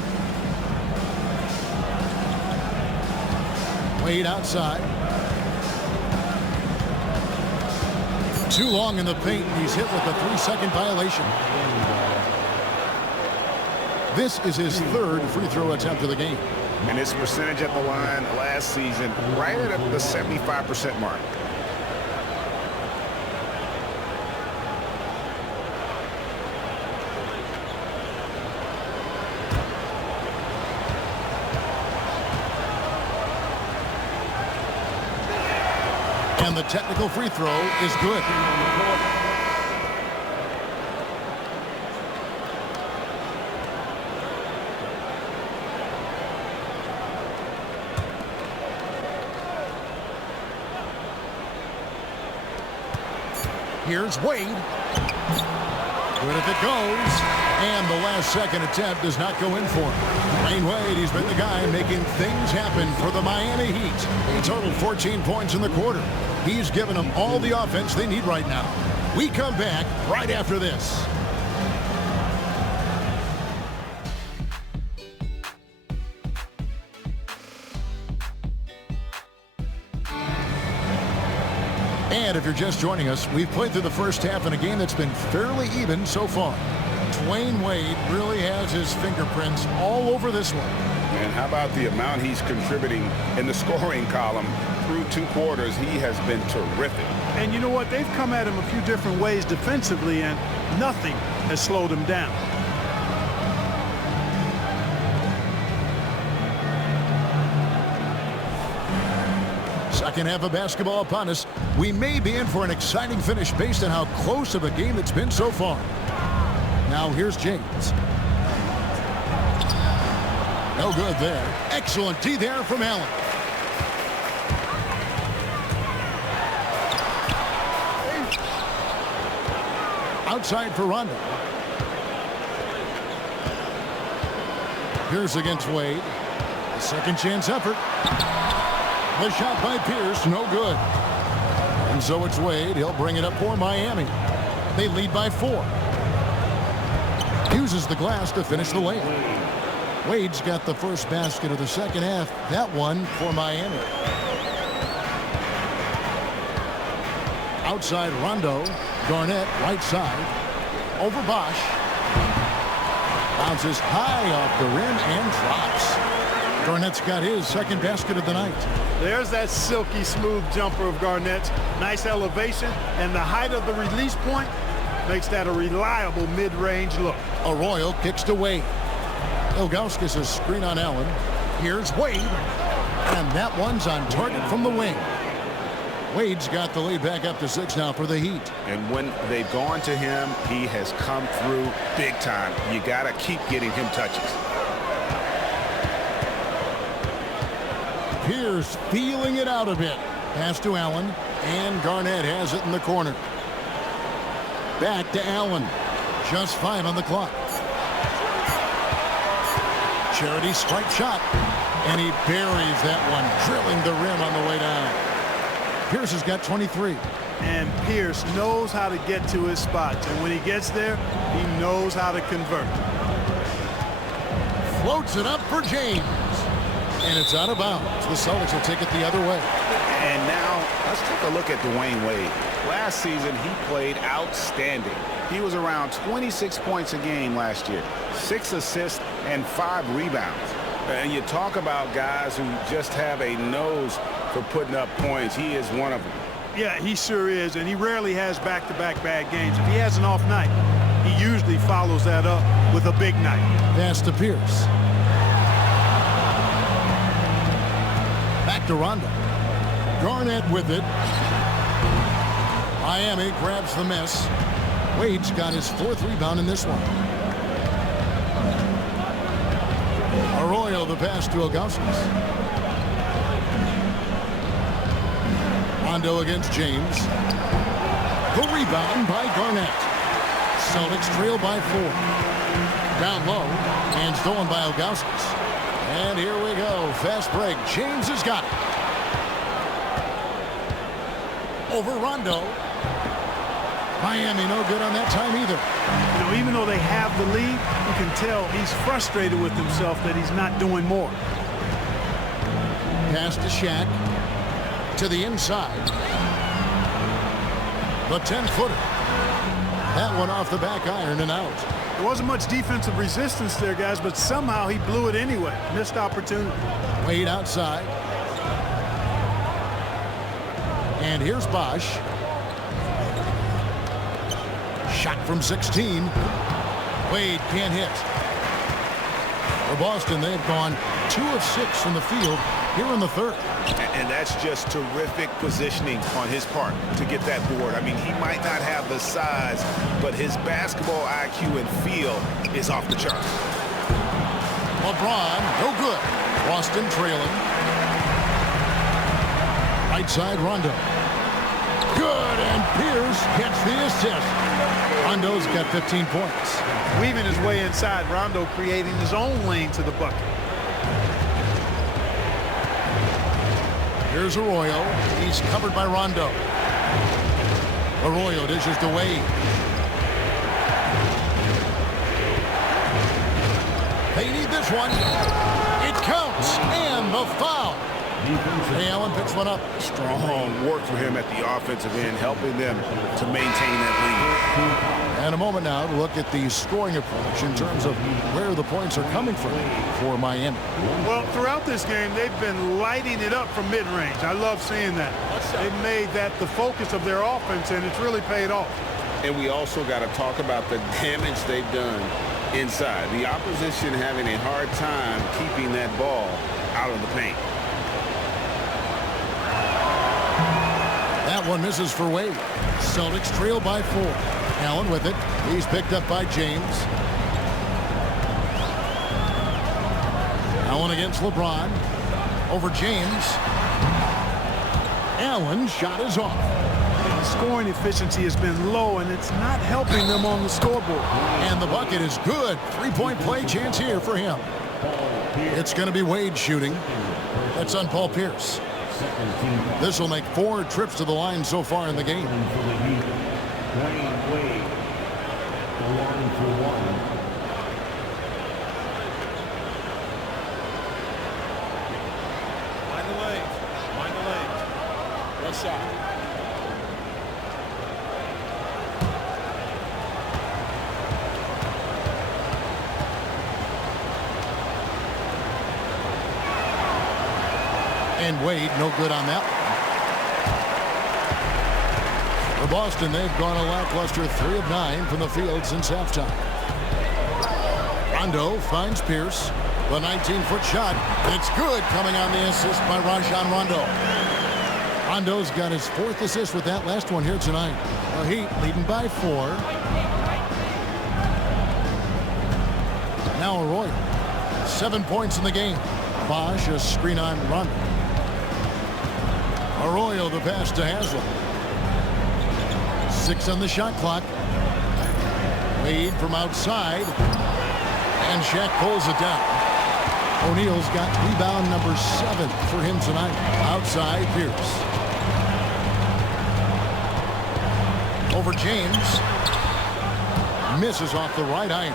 Wade outside. Too long in the paint, and he's hit with a 3-second violation. This is his third free throw attempt of the game. And his percentage at the line last season right at the 75% mark. And the technical free throw is good. Here's Wade. Good if it goes. And the last second attempt does not go in for him. Dwayne Wade, he's been the guy making things happen for the Miami Heat. He totaled 14 points in the quarter. He's given them all the offense they need right now. We come back right after this. And if you're just joining us, we've played through the first half in a game that's been fairly even so far. Dwayne Wade really has his fingerprints all over this one. And how about the amount he's contributing in the scoring column through 2 quarters? He has been terrific. And you know what? They've come at him a few different ways defensively, and nothing has slowed him down. Second half of basketball upon us. We may be in for an exciting finish based on how close of a game it's been so far. Now here's James. No good there. Excellent D there from Allen. Outside for Rondo. Pierce against Wade. A second chance effort. The shot by Pierce, no good. And so it's Wade. He'll bring it up for Miami. They lead by 4. Uses the glass to finish the layup. Wade's got the first basket of the second half. That one for Miami. Outside Rondo. Garnett right side. Over Bosch. Bounces high off the rim and drops. Garnett's got his second basket of the night. There's that silky smooth jumper of Garnett's. Nice elevation, and the height of the release point makes that a reliable mid-range look. Arroyo kicks to Wade. Ilgauskas a screen on Allen. Here's Wade. And that one's on target from the wing. Wade's got the lead back up to 6 now for the Heat. And when they've gone to him, he has come through big time. You got to keep getting him touches. Pierce feeling it out a bit. Pass to Allen. And Garnett has it in the corner. Back to Allen. Just 5 on the clock. Charity strike shot. And he buries that one, drilling the rim on the way down. Pierce has got 23. and Pierce knows how to get to his spots. And when he gets there, he knows how to convert. Floats it up for James. And it's out of bounds. The Celtics will take it the other way. And now let's take a look at Dwayne Wade. Last season, he played outstanding. He was around 26 points a game last year, 6 assists and 5 rebounds. And you talk about guys who just have a nose for putting up points. He is one of them. Yeah, he sure is, and he rarely has back-to-back bad games. If he has an off night, he usually follows that up with a big night. Pass to Pierce. Back to Rondo. Garnett with it. Miami grabs the miss. Wade's got his 4th rebound in this one. Arroyo the pass to Augustus. Rondo against James. The rebound by Garnett. Celtics trail by 4. Down low and stolen by Augustus. And here we go. Fast break. James has got it. Over Rondo. Miami no good on that time either. You know, even though they have the lead, you can tell he's frustrated with himself that he's not doing more. Pass to Shaq. To the inside. The 10-footer. That one off the back iron and out. There wasn't much defensive resistance there, guys, but somehow he blew it anyway. Missed opportunity. Wade outside. And here's Bosch. Shot from 16. Wade can't hit. For Boston, they've gone 2 of 6 from the field here in the 3rd. And that's just terrific positioning on his part to get that board. I mean, he might not have the size, but his basketball IQ and feel is off the chart. LeBron, no good. Boston trailing. Right side, Rondo. Good, and Pierce gets the assist. Rondo's got 15 points. Weaving his way inside, Rondo creating his own lane to the bucket. Here's Arroyo. He's covered by Rondo. Arroyo dishes to Wade. They need this one. It counts, and the foul. Hey, Allen picks one up. Strong work for him at the offensive end, helping them to maintain that And a moment now to look at the scoring approach in terms of where the points are coming from for Miami. Well, throughout this game, they've been lighting it up from mid-range. I love seeing that. They've made that the focus of their offense, and it's really paid off. And we also got to talk about the damage they've done inside. The opposition having a hard time keeping that ball out of the paint. That one misses for Wade. Celtics trail by 4. Allen with it. He's picked up by James. Allen against LeBron. Over James. Allen's shot is off. The scoring efficiency has been low, and it's not helping them on the scoreboard. And the bucket is good. 3-point play chance here for him. It's going to be Wade shooting. That's on Paul Pierce. This will make 4 trips to the line so far in the game. Dwayne Wade, the line for 1. Mind the lanes. Mind the lanes. Good shot. And Wade, no good on that one. For Boston, they've gone a lackluster 3 of 9 from the field since halftime. Rondo finds Pierce. The 19-foot shot. It's good, coming on the assist by Rajon Rondo. Rondo's got his 4th assist with that last one here tonight. The Heat leading by 4. Now Arroyo. 7 points in the game. Bosch, a screen on Rondo. Arroyo the pass to Haslam. 6 on the shot clock. Wade from outside. And Shaq pulls it down. O'Neal's got rebound number 7 for him tonight. Outside Pierce. Over James. Misses off the right iron.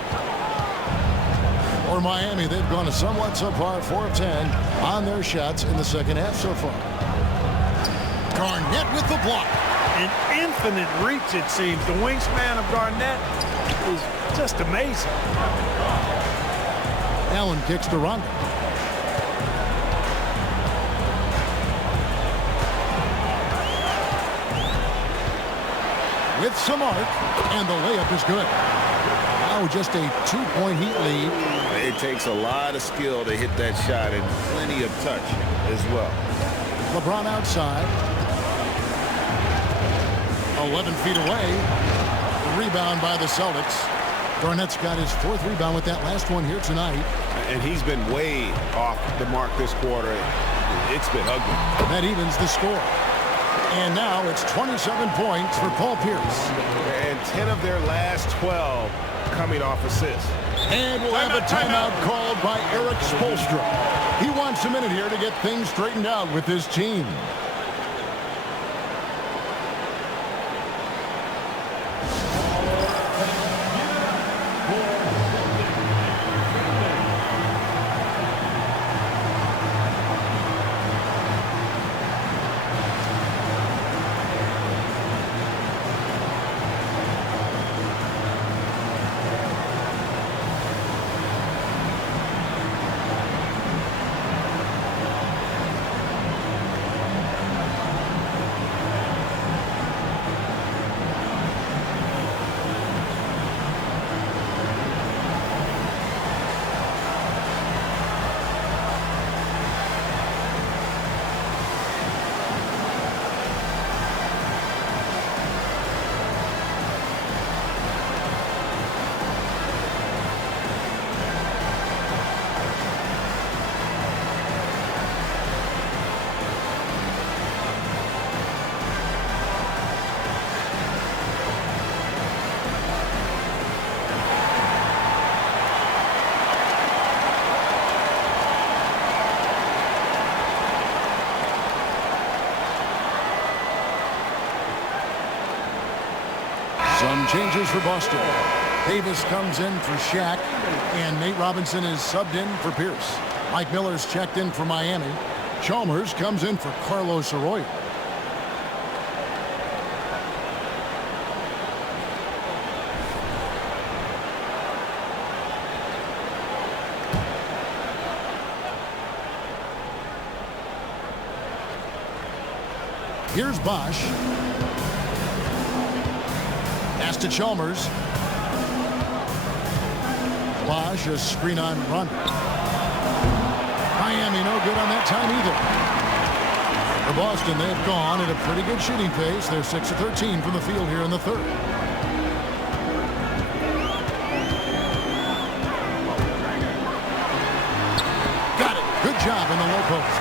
For Miami, they've gone a somewhat subpar 4 of 10 on their shots in the second half so far. Garnett with the block. An infinite reach, it seems. The wingspan of Garnett is just amazing. Allen kicks to Rondo. With some arc, and the layup is good. Now just a 2-point Heat lead. It takes a lot of skill to hit that shot and plenty of touch as well. LeBron outside. 11 feet away. Rebound by the Celtics. Garnett's got his 4th rebound with that last one here tonight. And he's been way off the mark this quarter. It's been ugly. That evens the score. And now it's 27 points for Paul Pierce. And 10 of their last 12 coming off assists. And we'll have a timeout called by Eric Spoelstra. He wants a minute here to get things straightened out with his team. Some changes for Boston. Davis comes in for Shaq, and Nate Robinson is subbed in for Pierce. Mike Miller's checked in for Miami. Chalmers comes in for Carlos Arroyo. Here's Bosch. Pass to Chalmers. Bosch, a screen on Rondo. Miami no good on that time either. For Boston, they've gone at a pretty good shooting pace. They're 6 of 13 from the field here in the third. Got it. Good job in the low post.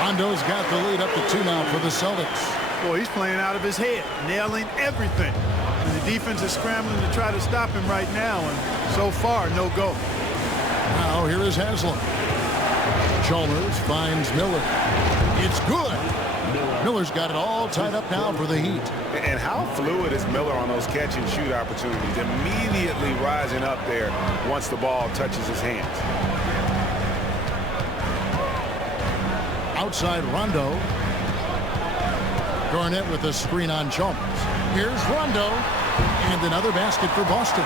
Rondo's got the lead up to 2 now for the Celtics. Boy, he's playing out of his head, nailing everything. And the defense is scrambling to try to stop him right now, and so far, no go. Now here is Haslam. Chalmers finds Miller. It's good. Miller's got it all tied up now for the Heat. And how fluid is Miller on those catch and shoot opportunities? Immediately rising up there once the ball touches his hands. Outside Rondo. Garnett with a screen on Chalmers. Here's Rondo. And another basket for Boston.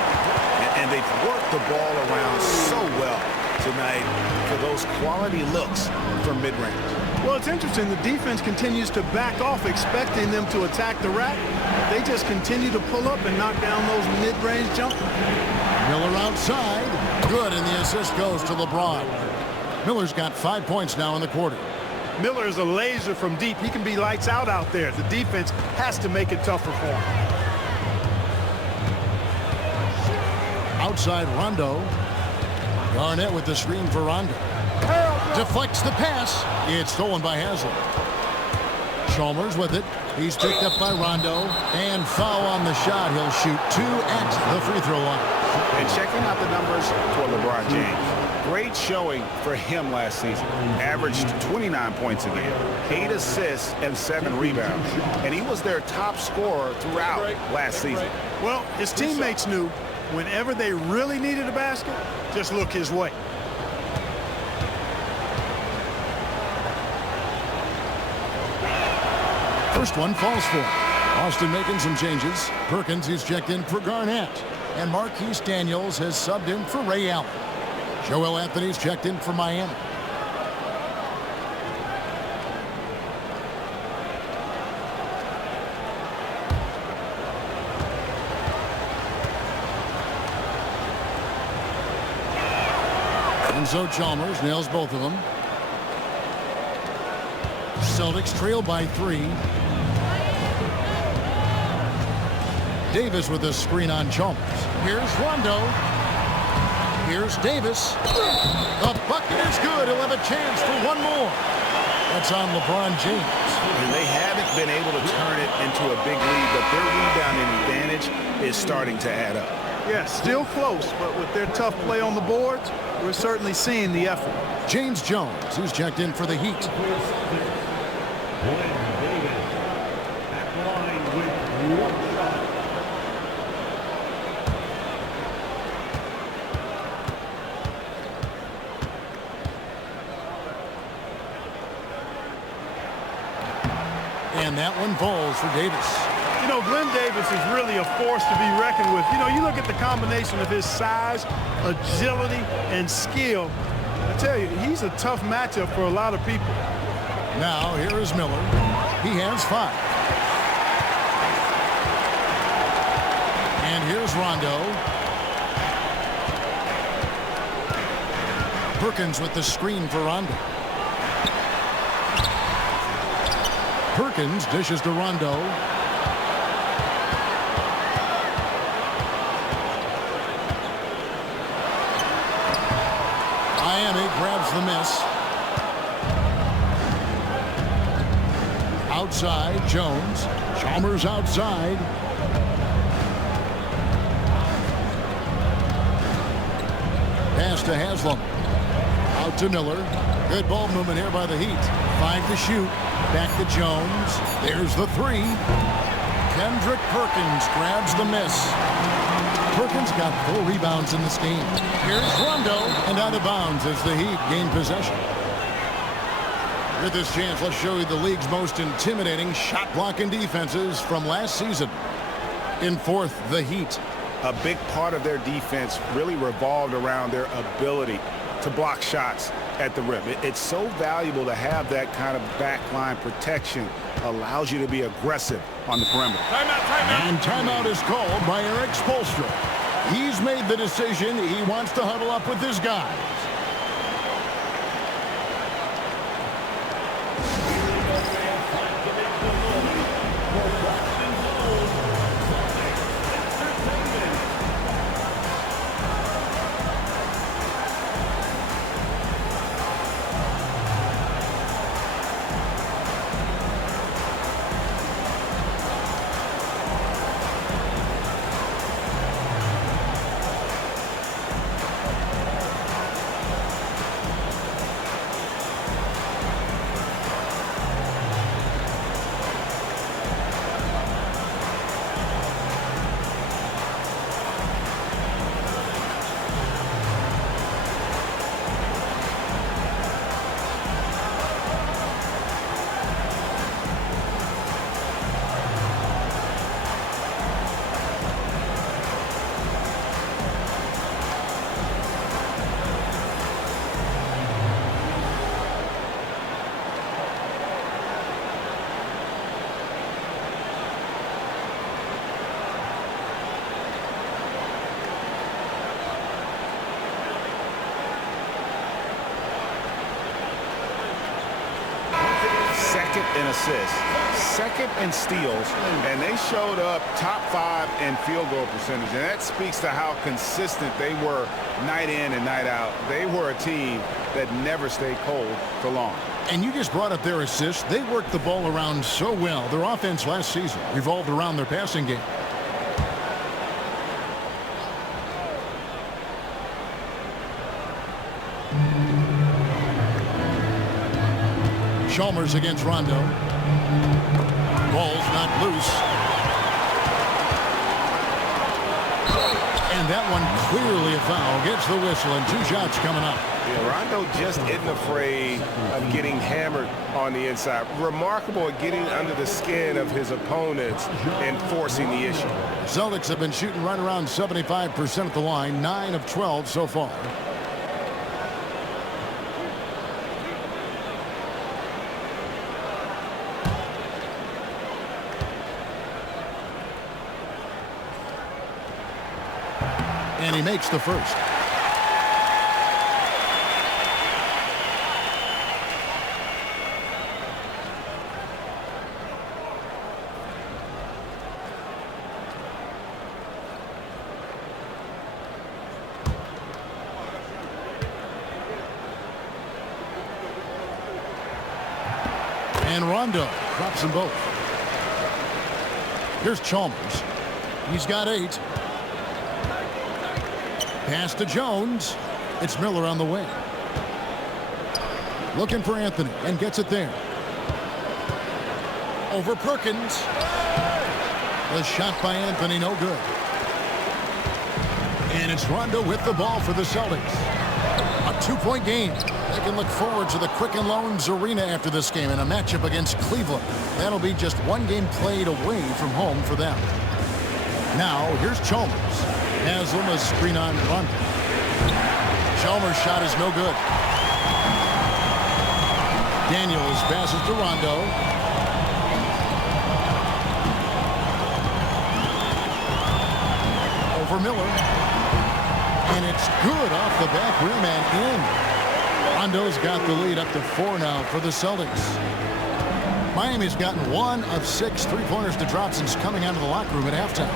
And they've worked the ball around so well tonight for those quality looks from mid-range. Well, it's interesting. The defense continues to back off, expecting them to attack the rack. They just continue to pull up and knock down those mid-range jumpers. Miller outside. Good, and the assist goes to LeBron. Miller's got 5 points now in the quarter. Miller is a laser from deep. He can be lights out there. The defense has to make it tougher for him. Outside Rondo. Garnett with the screen for Rondo. Deflects the pass. It's stolen by Haslam. Chalmers with it. He's picked up by Rondo. And foul on the shot. He'll shoot 2 at the free throw line. And checking out the numbers for LeBron James. Great showing for him last season. Averaged 29 points a game, 8 assists, and 7 rebounds. And he was their top scorer throughout last season. Well, his teammates knew whenever they really needed a basket, just look his way. First one falls for him. Boston making some changes. Perkins is checked in for Garnett. And Marquise Daniels has subbed in for Ray Allen. Joel Anthony's checked in for Miami. Enzo Chalmers nails both of them. Celtics trail by 3. Davis with a screen on Chalmers. Here's Rondo. Here's Davis. The bucket is good. He'll have a chance for one more. That's on LeBron James. And they haven't been able to turn it into a big lead, but their rebounding advantage is starting to add up. Yeah, still close, but with their tough play on the boards, we're certainly seeing the effort. James Jones, who's checked in for the Heat. And that one falls for Davis. You know, Glenn Davis is really a force to be reckoned with. You know, you look at the combination of his size, agility, and skill. I tell you, he's a tough matchup for a lot of people. Now, here is Miller. He has 5. And here's Rondo. Perkins with the screen for Rondo. Perkins dishes to Rondo. Miami grabs the miss. Outside, Jones. Chalmers outside. Pass to Haslam. Out to Miller. Good ball movement here by the Heat. 5 to shoot. Back to Jones. There's the 3. Kendrick Perkins grabs the miss. Perkins got 4 rebounds in this game. Here's Rondo, and out of bounds as the Heat gain possession. With this chance, let's show you the league's most intimidating shot blocking defenses from last season. In 4th, the Heat. A big part of their defense really revolved around their ability to block shots at the rim. It's so valuable to have that kind of backline protection. Allows you to be aggressive on the perimeter. And timeout is called by Eric Spoelstra. He's made the decision. He wants to huddle up with his guys. Second in assists, second in steals, and they showed up top 5 in field goal percentage. And that speaks to how consistent they were night in and night out. They were a team that never stayed cold for long. And you just brought up their assists. They worked the ball around so well. Their offense last season revolved around their passing game. Chalmers against Rondo. Ball's not loose. And that one clearly a foul. Gets the whistle and 2 shots coming up. Yeah, Rondo just isn't afraid of getting hammered on the inside. Remarkable at getting under the skin of his opponents and forcing the issue. Celtics have been shooting right around 75% at the line, 9 of 12 so far. And he makes the first. And Rondo drops them both. Here's Chalmers. He's got 8. Pass to Jones. It's Miller on the wing. Looking for Anthony and gets it there. Over Perkins. The shot by Anthony, no good. And it's Rondo with the ball for the Celtics. A 2-point game. They can look forward to the Quicken Loans Arena after this game in a matchup against Cleveland. That'll be just 1 game played away from home for them. Now, here's Chalmers. Haslam a screen on Rondo. Chalmers' shot is no good. Daniels passes to Rondo. Over Miller. And it's good off the back rim and in. Rondo's got the lead up to 4 now for the Celtics. Miami's gotten 1 of 6 3-pointers to drop since coming out of the locker room at halftime.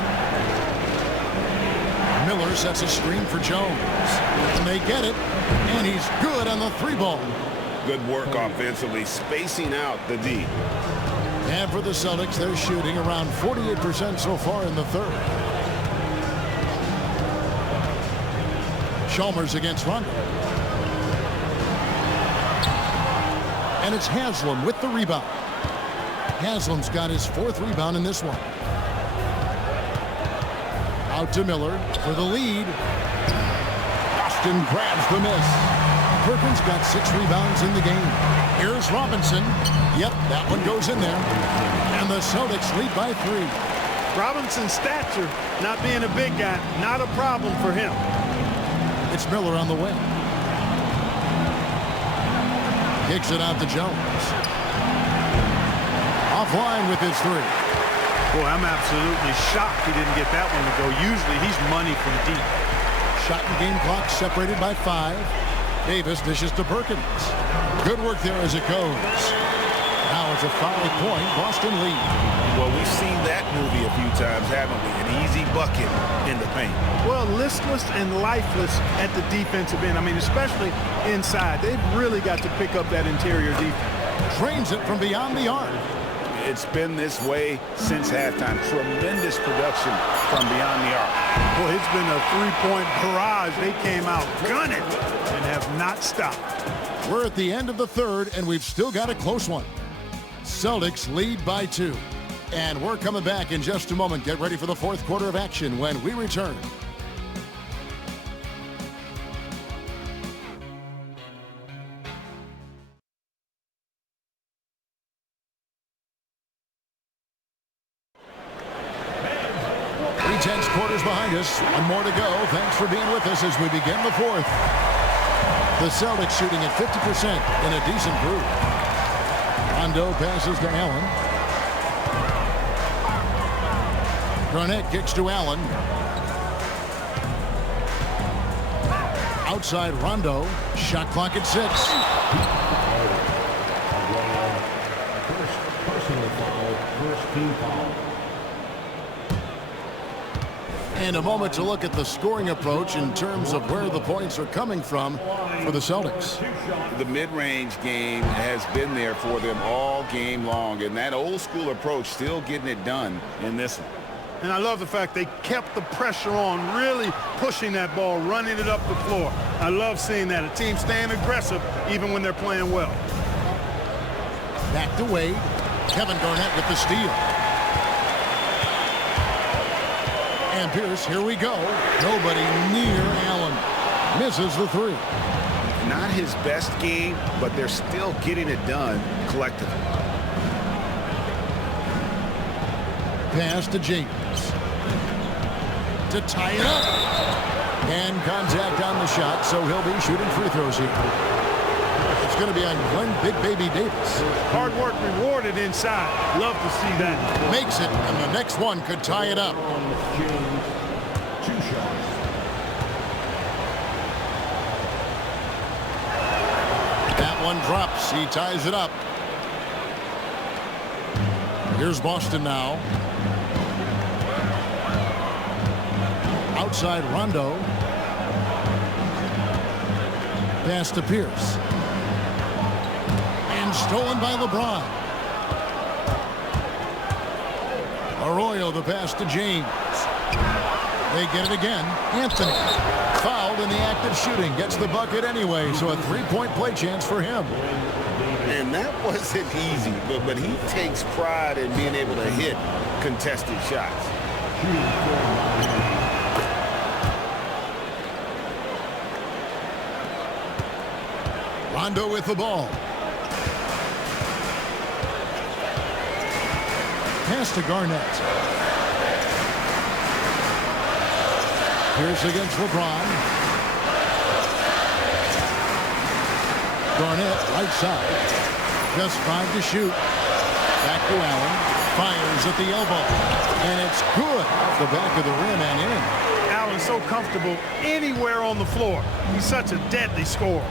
Miller sets a screen for Jones. And they get it. And he's good on the 3-ball. Good work offensively, spacing out the D. And for the Celtics, they're shooting around 48% so far in the third. Chalmers against Rondo. And it's Haslam with the rebound. Haslam's got his 4th rebound in this one. Out to Miller for the lead. Boston grabs the miss. Perkins got 6 rebounds in the game. Here's Robinson. Yep, that one goes in there. And the Celtics lead by 3. Robinson's stature, not being a big guy, not a problem for him. It's Miller on the wing. Kicks it out to Jones. Offline with his 3. Boy, I'm absolutely shocked he didn't get that one to go. Usually he's money from deep. Shot and game clock separated by 5. Davis dishes to Perkins. Good work there as it goes. Now it's a 5-point Boston lead. Well, we've seen that movie a few times, haven't we? An easy bucket in the paint. Well, listless and lifeless at the defensive end. I mean, especially inside. They've really got to pick up that interior defense. Drains it from beyond the arc. It's been this way since halftime. Tremendous production from beyond the arc. Boy, it's been a 3-point barrage. They came out gunning and have not stopped. We're at the end of the third, and we've still got a close one. Celtics lead by 2. And we're coming back in just a moment. Get ready for the 4th quarter of action when we return. Tense quarters behind us. 1 more to go. Thanks for being with us as we begin the 4th. The Celtics shooting at 50% in a decent group. Rondo passes to Allen. Garnett kicks to Allen. Outside Rondo. Shot clock at 6. First personal foul, first team foul. And a moment to look at the scoring approach in terms of where the points are coming from for the Celtics. The mid-range game has been there for them all game long, and that old school approach still getting it done in this one. And I love the fact they kept the pressure on, really pushing that ball, running it up the floor. I love seeing that. A team staying aggressive even when they're playing well. Back to Wade. Kevin Garnett with the steal. And Pierce, here we go. Nobody near Allen. Misses the three. Not his best game, but they're still getting it done collectively. Pass to James. To tie it up. And contact on the shot, so he'll be shooting free throws here. It's going to be on Glenn Big Baby Davis. Hard work rewarded inside. Love to see that. Makes it, and the next one could tie it up. James, 2 shots. That one drops. He ties it up. Here's Boston now. Outside Rondo. Pass to Pierce. And stolen by LeBron. Arroyo the pass to James. They get it again. Anthony. Fouled in the act of shooting. Gets the bucket anyway, so a three-point play chance for him. And that wasn't easy, but he takes pride in being able to hit contested shots. Rondo with the ball. Pass to Garnett. Pierce against LeBron. Garnett right side. Just 5 to shoot. Back to Allen. Fires at the elbow. And it's good off the back of the rim and in. Allen's so comfortable anywhere on the floor. He's such a deadly scorer.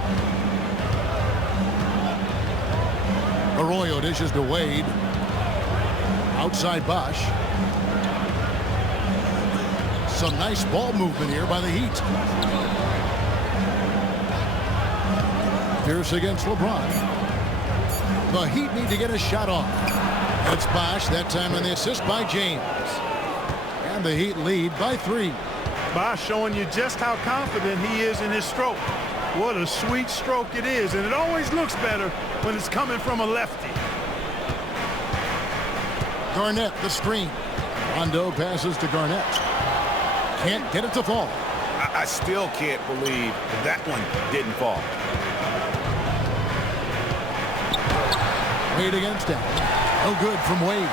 Arroyo dishes to Wade. Outside Bosch. Some nice ball movement here by the Heat. Pierce against LeBron. The Heat need to get a shot off. It's Bosch, that time on the assist by James. And the Heat lead by 3. Bosch showing you just how confident he is in his stroke. What a sweet stroke it is, and it always looks better when it's coming from a lefty. Garnett the screen. Rondo passes to Garnett. Can't get it to fall. I still can't believe that one didn't fall. Wade against Allen. No good from Wade.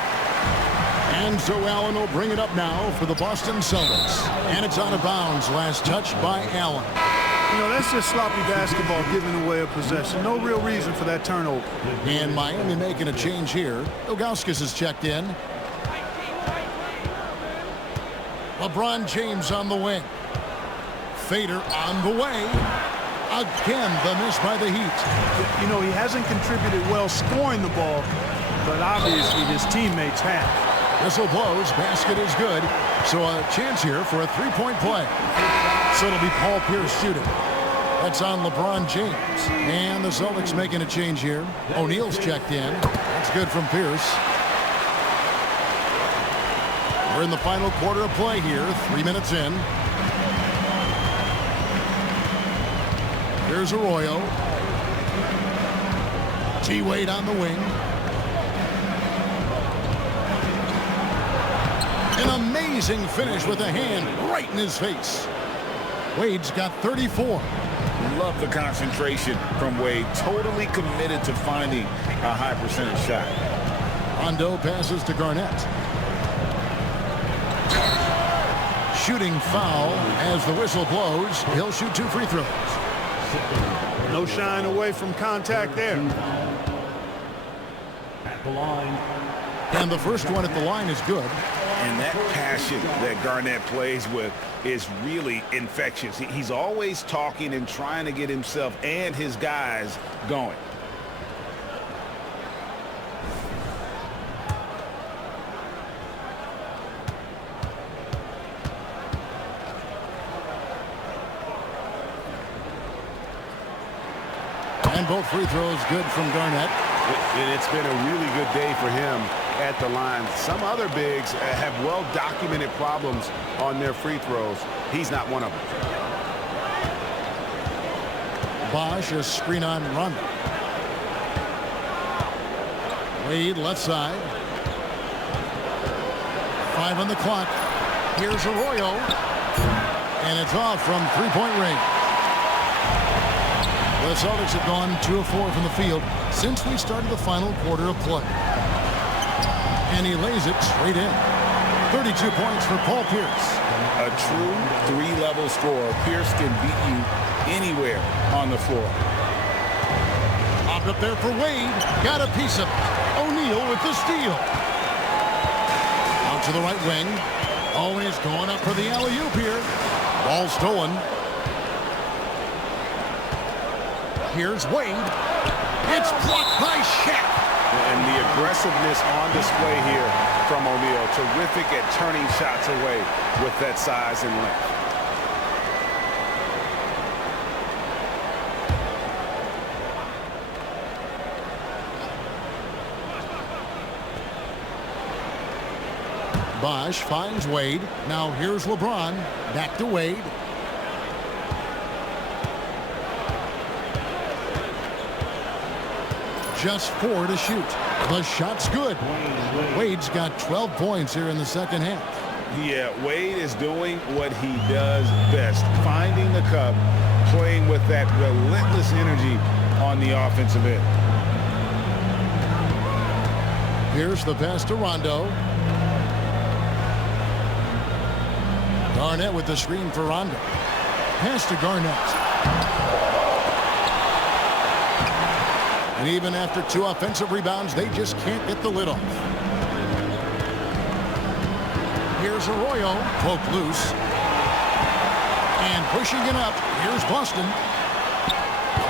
And so Allen will bring it up now for the Boston Celtics. And it's out of bounds. Last touch by Allen. You know, that's just sloppy basketball, giving away a possession. No real reason for that turnover. And Miami making a change here. Ilgauskas is checked in. LeBron James on the wing. Fader on the way. Again, the miss by the Heat. You know, he hasn't contributed well scoring the ball, but obviously his teammates have. Whistle blows. Basket is good. So a chance here for a three-point play. So it'll be Paul Pierce shooting. That's on LeBron James. And the Celtics making a change here. O'Neal's checked in. That's good from Pierce. We're in the final quarter of play here. 3 minutes in. Here's Arroyo. T-Wade on the wing. An amazing finish with a hand right in his face. Wade's got 34. Love the concentration from Wade. Totally committed to finding a high percentage shot. Rondo passes to Garnett. Shooting foul as the whistle blows. He'll shoot 2 free throws. No shying away from contact there. At the line. And the first one at the line is good. And that passion that Garnett plays with is really infectious. He's always talking and trying to get himself and his guys going. And both free throws good from Garnett. And it's been a really good day for him at the line. Some other bigs have well-documented problems on their free throws. He's not one of them. Bosch, a screen on Rondo. Wade left side. 5 on the clock. Here's Arroyo. And it's off from three-point range. The Celtics have gone 2 of 4 from the field since we started the final quarter of play. And he lays it straight in. 32 points for Paul Pierce. A true three-level scorer. Pierce can beat you anywhere on the floor. Popped up there for Wade. Got a piece of it. O'Neal with the steal. Out to the right wing. Always going up for the alley-oop here. Ball stolen. Here's Wade. It's blocked by Shaq. And the aggressiveness on display here from O'Neal. Terrific at turning shots away with that size and length. Bosh finds Wade. Now here's LeBron. Back to Wade. Just 4 to shoot. The shot's good. Wade's got 12 points here in the second half. Yeah, Wade is doing what he does best. Finding the cup, playing with that relentless energy on the offensive end. Here's the pass to Rondo. Garnett with the screen for Rondo. Pass to Garnett. And even after 2 offensive rebounds, they just can't get the lid off. Here's Arroyo. Poked loose. And pushing it up. Here's Boston.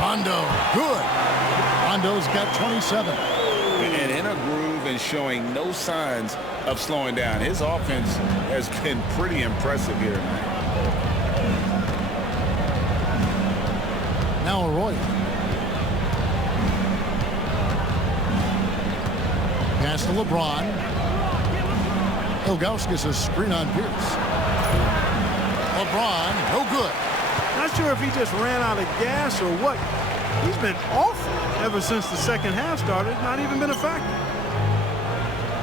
Rondo. Good. Rondo's got 27. And in a groove and showing no signs of slowing down. His offense has been pretty impressive here tonight. Now Arroyo. Pass to LeBron. Ilgauskas a screen on Pierce. LeBron, no good. Not sure if he just ran out of gas or what. He's been awful ever since the second half started. Not even been a factor.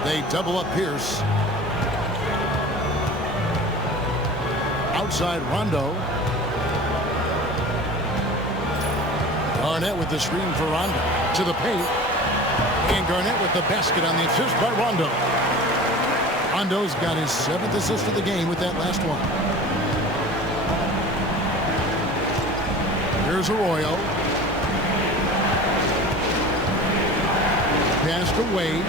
They double up Pierce. Outside Rondo. Garnett with the screen for Rondo. To the paint. And Garnett with the basket on the assist by Rondo. Rondo's got his 7th assist of the game with that last one. Here's Arroyo. Pass to Wade.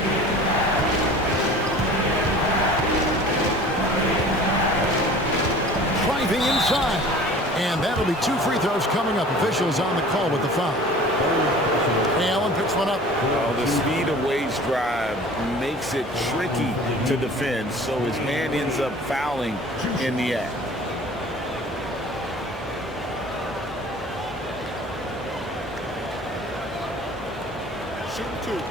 Driving inside. And that'll be 2 free throws coming up. Officials on the call with the foul. Ray Allen picks one up. Well, the speed of Wade's drive makes it tricky to defend, so his man ends up fouling in the act. Shooting 2.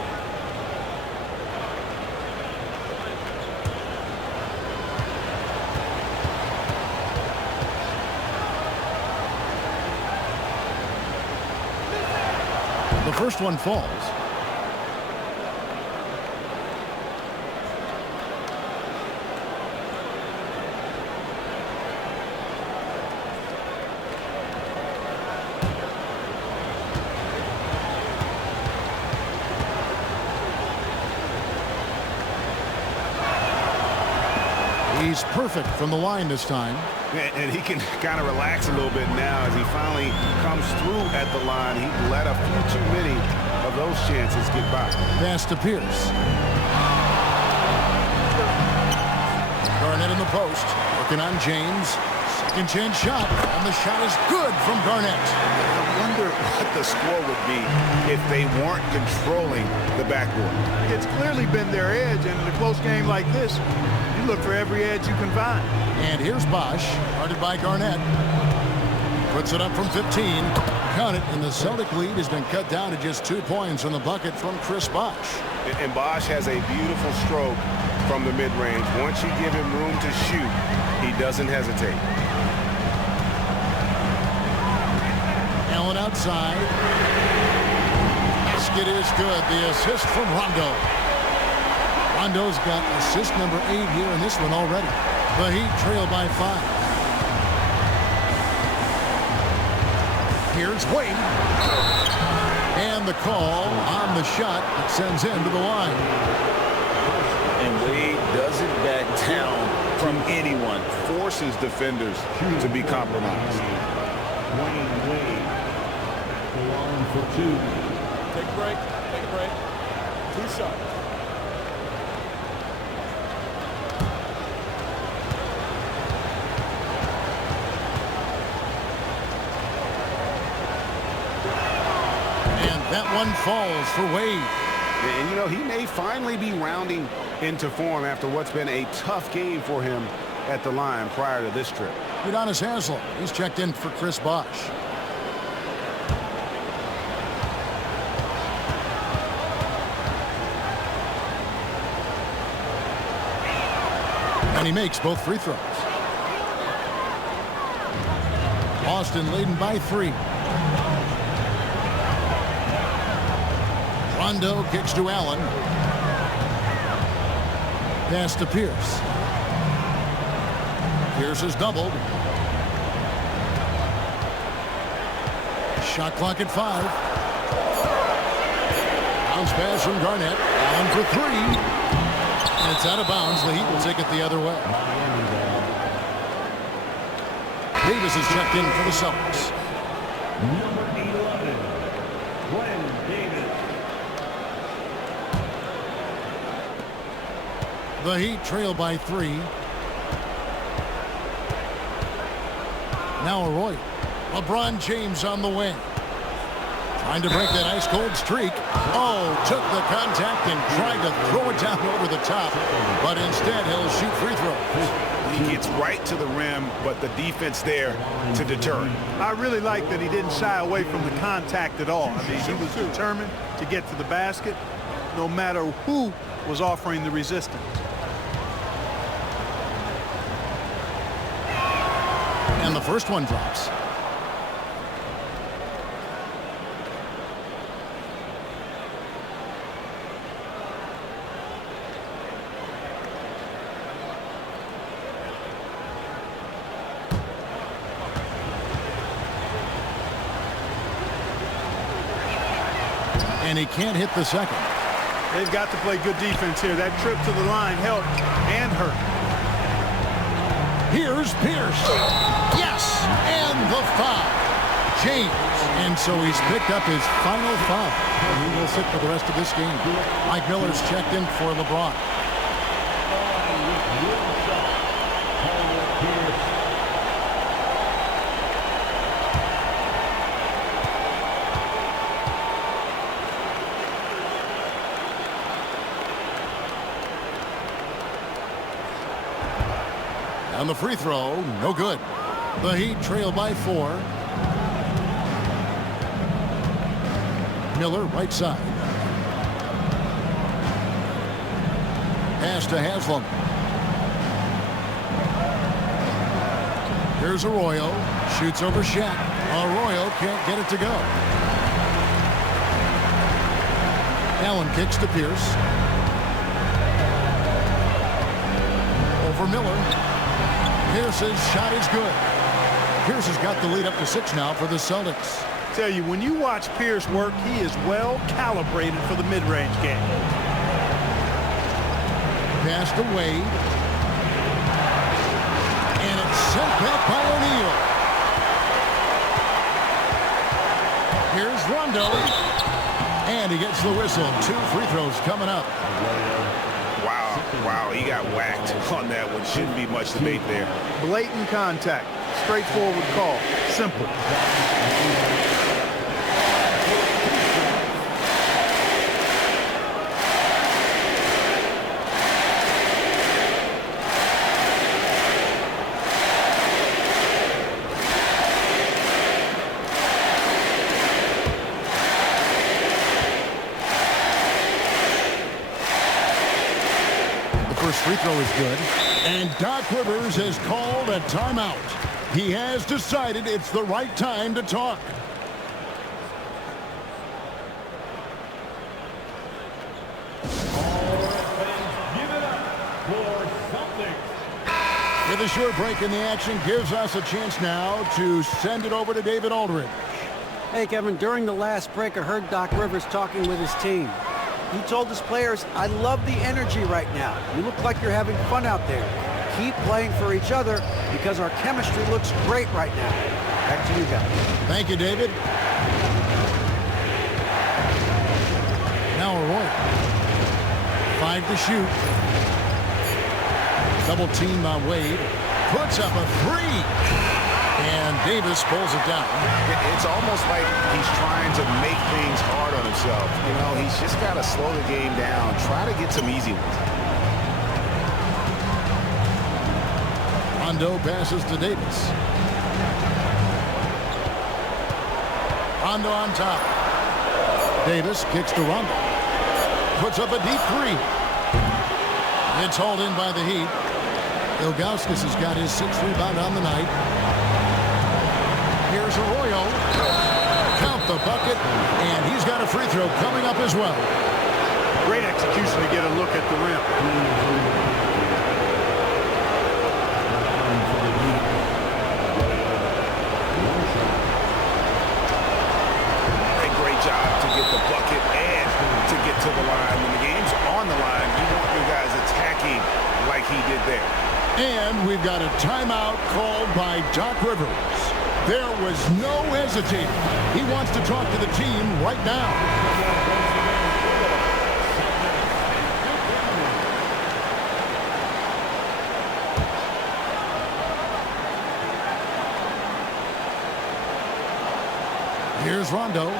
The first one falls. He's perfect from the line this time. And he can kind of relax a little bit now as he finally comes through at the line. He let a few too many of those chances get by. Pass to Pierce. Garnett in the post. Working on James. Second chance shot. And the shot is good from Garnett. I wonder what the score would be if they weren't controlling the backboard. It's clearly been their edge, and in a close game like this, you look for every edge you can find. And here's Bosh, guarded by Garnett. Puts it up from 15. Count it, and the Celtic lead has been cut down to just 2 points on the bucket from Chris Bosh. And Bosh has a beautiful stroke from the mid-range. Once you give him room to shoot, he doesn't hesitate. Allen outside. Basket is good. The assist from Rondo. Rondo's got assist number 8 here in this one already. The Heat trail by 5. Here's Wade. And the call on the shot that sends him to the line. And Wade doesn't back down from anyone. Forces defenders to be compromised. Wayne Wade at the line for 2. Take a break. Take a break. 2 shots. That one falls for Wade. And, you know, he may finally be rounding into form after what's been a tough game for him at the line prior to this trip. Udonis Haslem. He's checked in for Chris Bosh. And he makes both free throws. Boston leading by 3. Rondo kicks to Allen. Pass to Pierce. Pierce is doubled. Shot clock at 5. Bounce pass from Garnett. Allen for 3. And it's out of bounds. The Heat will take it the other way. Davis is checked in for the Celtics. Number 11, Glenn Davis. The Heat trail by 3. Now Arroyo. LeBron James on the wing. Trying to break that ice-cold streak. Oh, took the contact and tried to throw it down over the top. But instead, he'll shoot free throws. He gets right to the rim, but the defense there to deter him. I really like that he didn't shy away from the contact at all. I mean, he was determined to get to the basket no matter who was offering the resistance. And the first one drops. And he can't hit the second. They've got to play good defense here. That trip to the line helped and hurt. Here's Pierce. Yes, and the foul. James. And so he's picked up his final foul. And he will sit for the rest of this game. Mike Miller's checked in for LeBron. On the free throw, no good. The Heat trail by 4. Miller, right side. Pass to Haslem. Here's Arroyo. Shoots over Shaq. Arroyo can't get it to go. Allen kicks to Pierce. Over Miller. Pierce's shot is good. Pierce has got the lead up to 6 now for the Celtics. Tell you, when you watch Pierce work, he is well calibrated for the mid-range game. Pass to Wade. And it's sent back by O'Neal. Here's Rondo. And he gets the whistle. 2 free throws coming up. Wow, he got whacked on that one. Shouldn't be much debate there. Blatant contact. Straightforward call. Simple. Free throw is good. And Doc Rivers has called a timeout. He has decided it's the right time to talk. for Celtics. With a short break in the action, gives us a chance now to send it over to David Aldridge. Hey, Kevin, during the last break, I heard Doc Rivers talking with his team. He told his players, I love the energy right now. You look like you're having fun out there. Keep playing for each other because our chemistry looks great right now. Back to you guys. Thank you, David. Now Arroyo. 5 to shoot. Double team on Wade. Puts up a 3. And Davis pulls it down. It's almost like he's trying to make things hard on himself. You know, he's just got to slow the game down. Try to get some easy ones. Rondo passes to Davis. Rondo on top. Davis kicks to Rondo. Puts up a deep 3. It's hauled in by the Heat. Ilgauskas has got his 6th rebound on the night. Here's Arroyo. Count the bucket, and he's got a free throw coming up as well. Great execution to get a look at the rim. Great job to get the bucket and to get to the line. When the game's on the line, you want your guys attacking like he did there. And we've got a timeout called by Doc Rivers. There was no hesitating. He wants to talk to the team right now. Here's Rondo.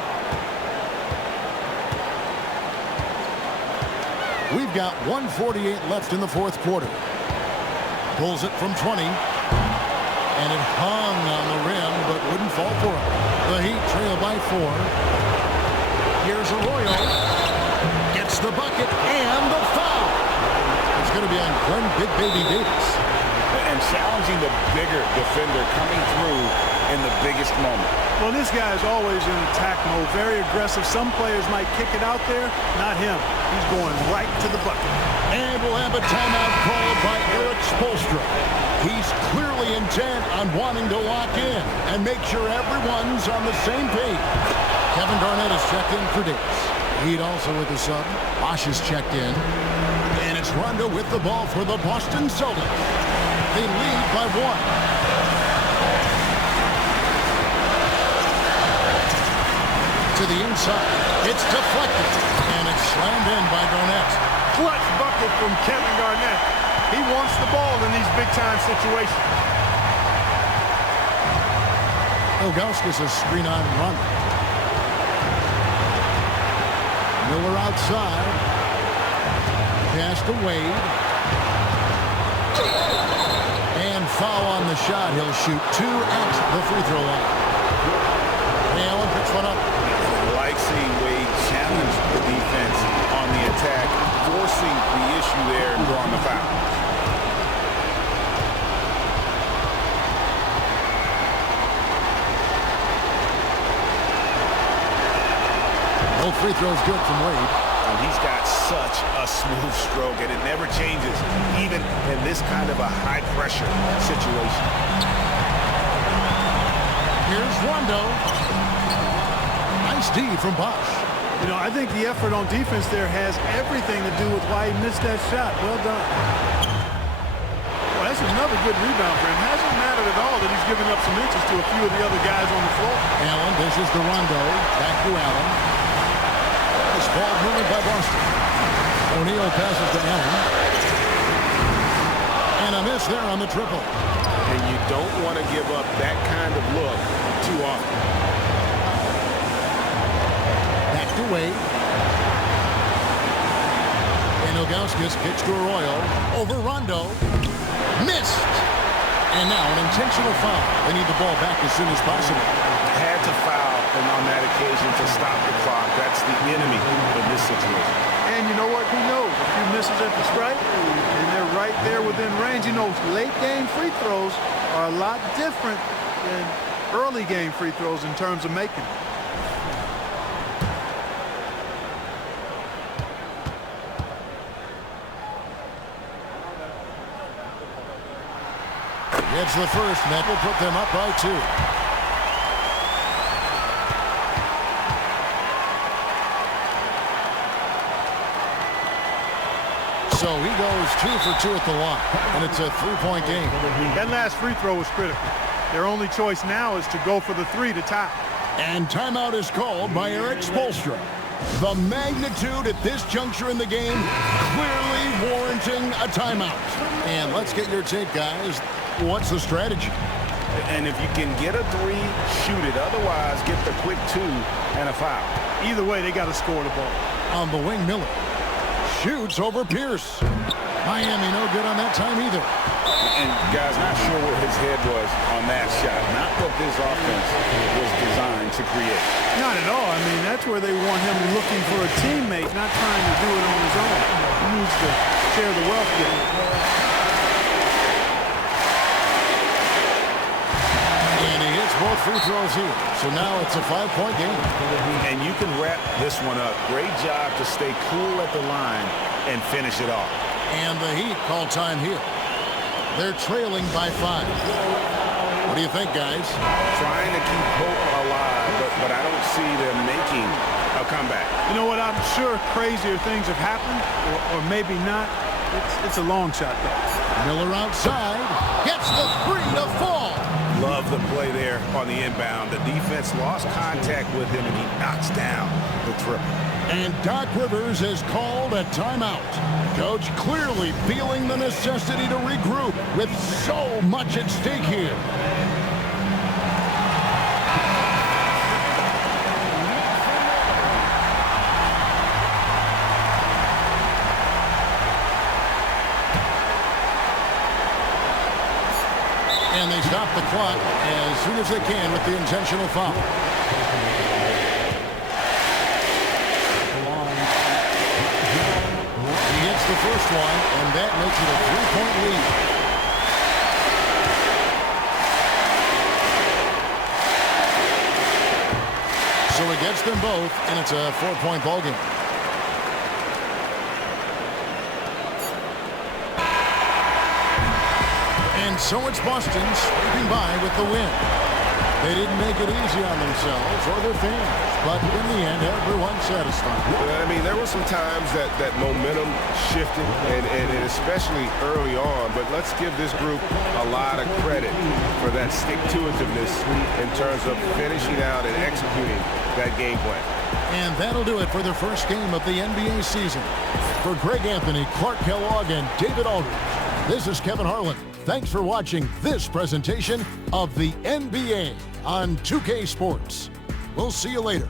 We've got 1:48 left in the 4th quarter. Pulls it from 20. And it hung on the rim, but wouldn't fall for him. The Heat trail by 4. Here's Arroyo. Gets the bucket and the foul. It's going to be on Glenn Big Baby Davis. And challenging the bigger defender coming through in the biggest moment. Well, this guy is always in attack mode, very aggressive. Some players might kick it out there, not him. He's going right to the bucket. And we'll have a timeout called by Eric Spoelstra. He's clearly intent on wanting to lock in and make sure everyone's on the same page. Kevin Garnett has checked in for Davis. Heat also with the sub. Bosch is checked in. And it's Rondo with the ball for the Boston Celtics. They lead by 1. To the inside. It's deflected. And it's slammed in by Garnett. Clutch bucket from Kevin Garnett. He wants the ball in these big-time situations. Ilgauskas a screen on Rondo. Miller outside. Pass to Wade. And foul on the shot. He'll shoot 2 at the free throw line. Allen picks one up. I like seeing Wade challenge the defense on the attack, forcing the issue there and drawing the foul. Both free throws good from Wade. And he's got such a smooth stroke, and it never changes, even in this kind of a high-pressure situation. Here's Rondo. Nice D from Bosch. You know, I think the effort on defense there has everything to do with why he missed that shot. Well done. Well, that's another good rebound for him. Hasn't mattered at all that he's given up some inches to a few of the other guys on the floor. Allen dishes to Rondo. Back to Allen. This ball moving by Boston. O'Neal passes to Allen. And a miss there on the triple. And you don't want to give up that kind of look too often. Back to Wade. And Ilgauskas kicks to Arroyo. Over Rondo. Missed. And now an intentional foul. They need the ball back as soon as possible. Had to foul, and on that occasion to stop the clock. That's the enemy in this situation. And you know what? Who knows? A few misses at the stripe, and they're right there within range. You know, late game free throws are a lot different than early game free throws in terms of making them. Gets the first, and that will put them up by 2. So he goes 2 for 2 at the line, and it's a 3-point game. That last free throw was critical. Their only choice now is to go for the 3 to tie. And timeout is called by Eric Spoelstra. The magnitude at this juncture in the game clearly warranting a timeout. And let's get your take, guys. What's the strategy? And if you can get a 3, shoot it. Otherwise, get the quick 2 and a foul. Either way, they got to score the ball. On the wing, Miller shoots over Pierce. Miami no good on that time either. And guys, not sure where his head was on that shot. Not what this offense was designed to create. Not at all. I mean, that's where they want him looking for a teammate, not trying to do it on his own. He needs to share the wealth with him. And he hits both free throws here. So now it's a 5-point game. And you can wrap this one up. Great job to stay cool at the line and finish it off. And the Heat call time here. They're trailing by 5. What do you think, guys? Trying to keep hope alive, but I don't see them making a comeback. You know what? I'm sure crazier things have happened, or maybe not. It's a long shot, though. Miller outside. Gets the 3 to fall. Love the play there on the inbound. The defense lost contact with him, and he knocks down the triple. And Doc Rivers has called a timeout. Coach clearly feeling the necessity to regroup with so much at stake here. And they stop the clock as soon as they can with the intentional foul. He hits the first one, and that makes it a 3-point lead. So he gets them both, and it's a 4-point ball game. And so it's Boston scraping by with the win. They didn't make it easy on themselves or their fans, but in the end, everyone's satisfied. I mean, there were some times that momentum shifted, and especially early on, but let's give this group a lot of credit for that stick-to-itiveness in terms of finishing out and executing that game plan. And that'll do it for the first game of the NBA season. For Greg Anthony, Clark Kellogg, and David Aldridge, this is Kevin Harlan. Thanks for watching this presentation of the NBA on 2K Sports. We'll see you later.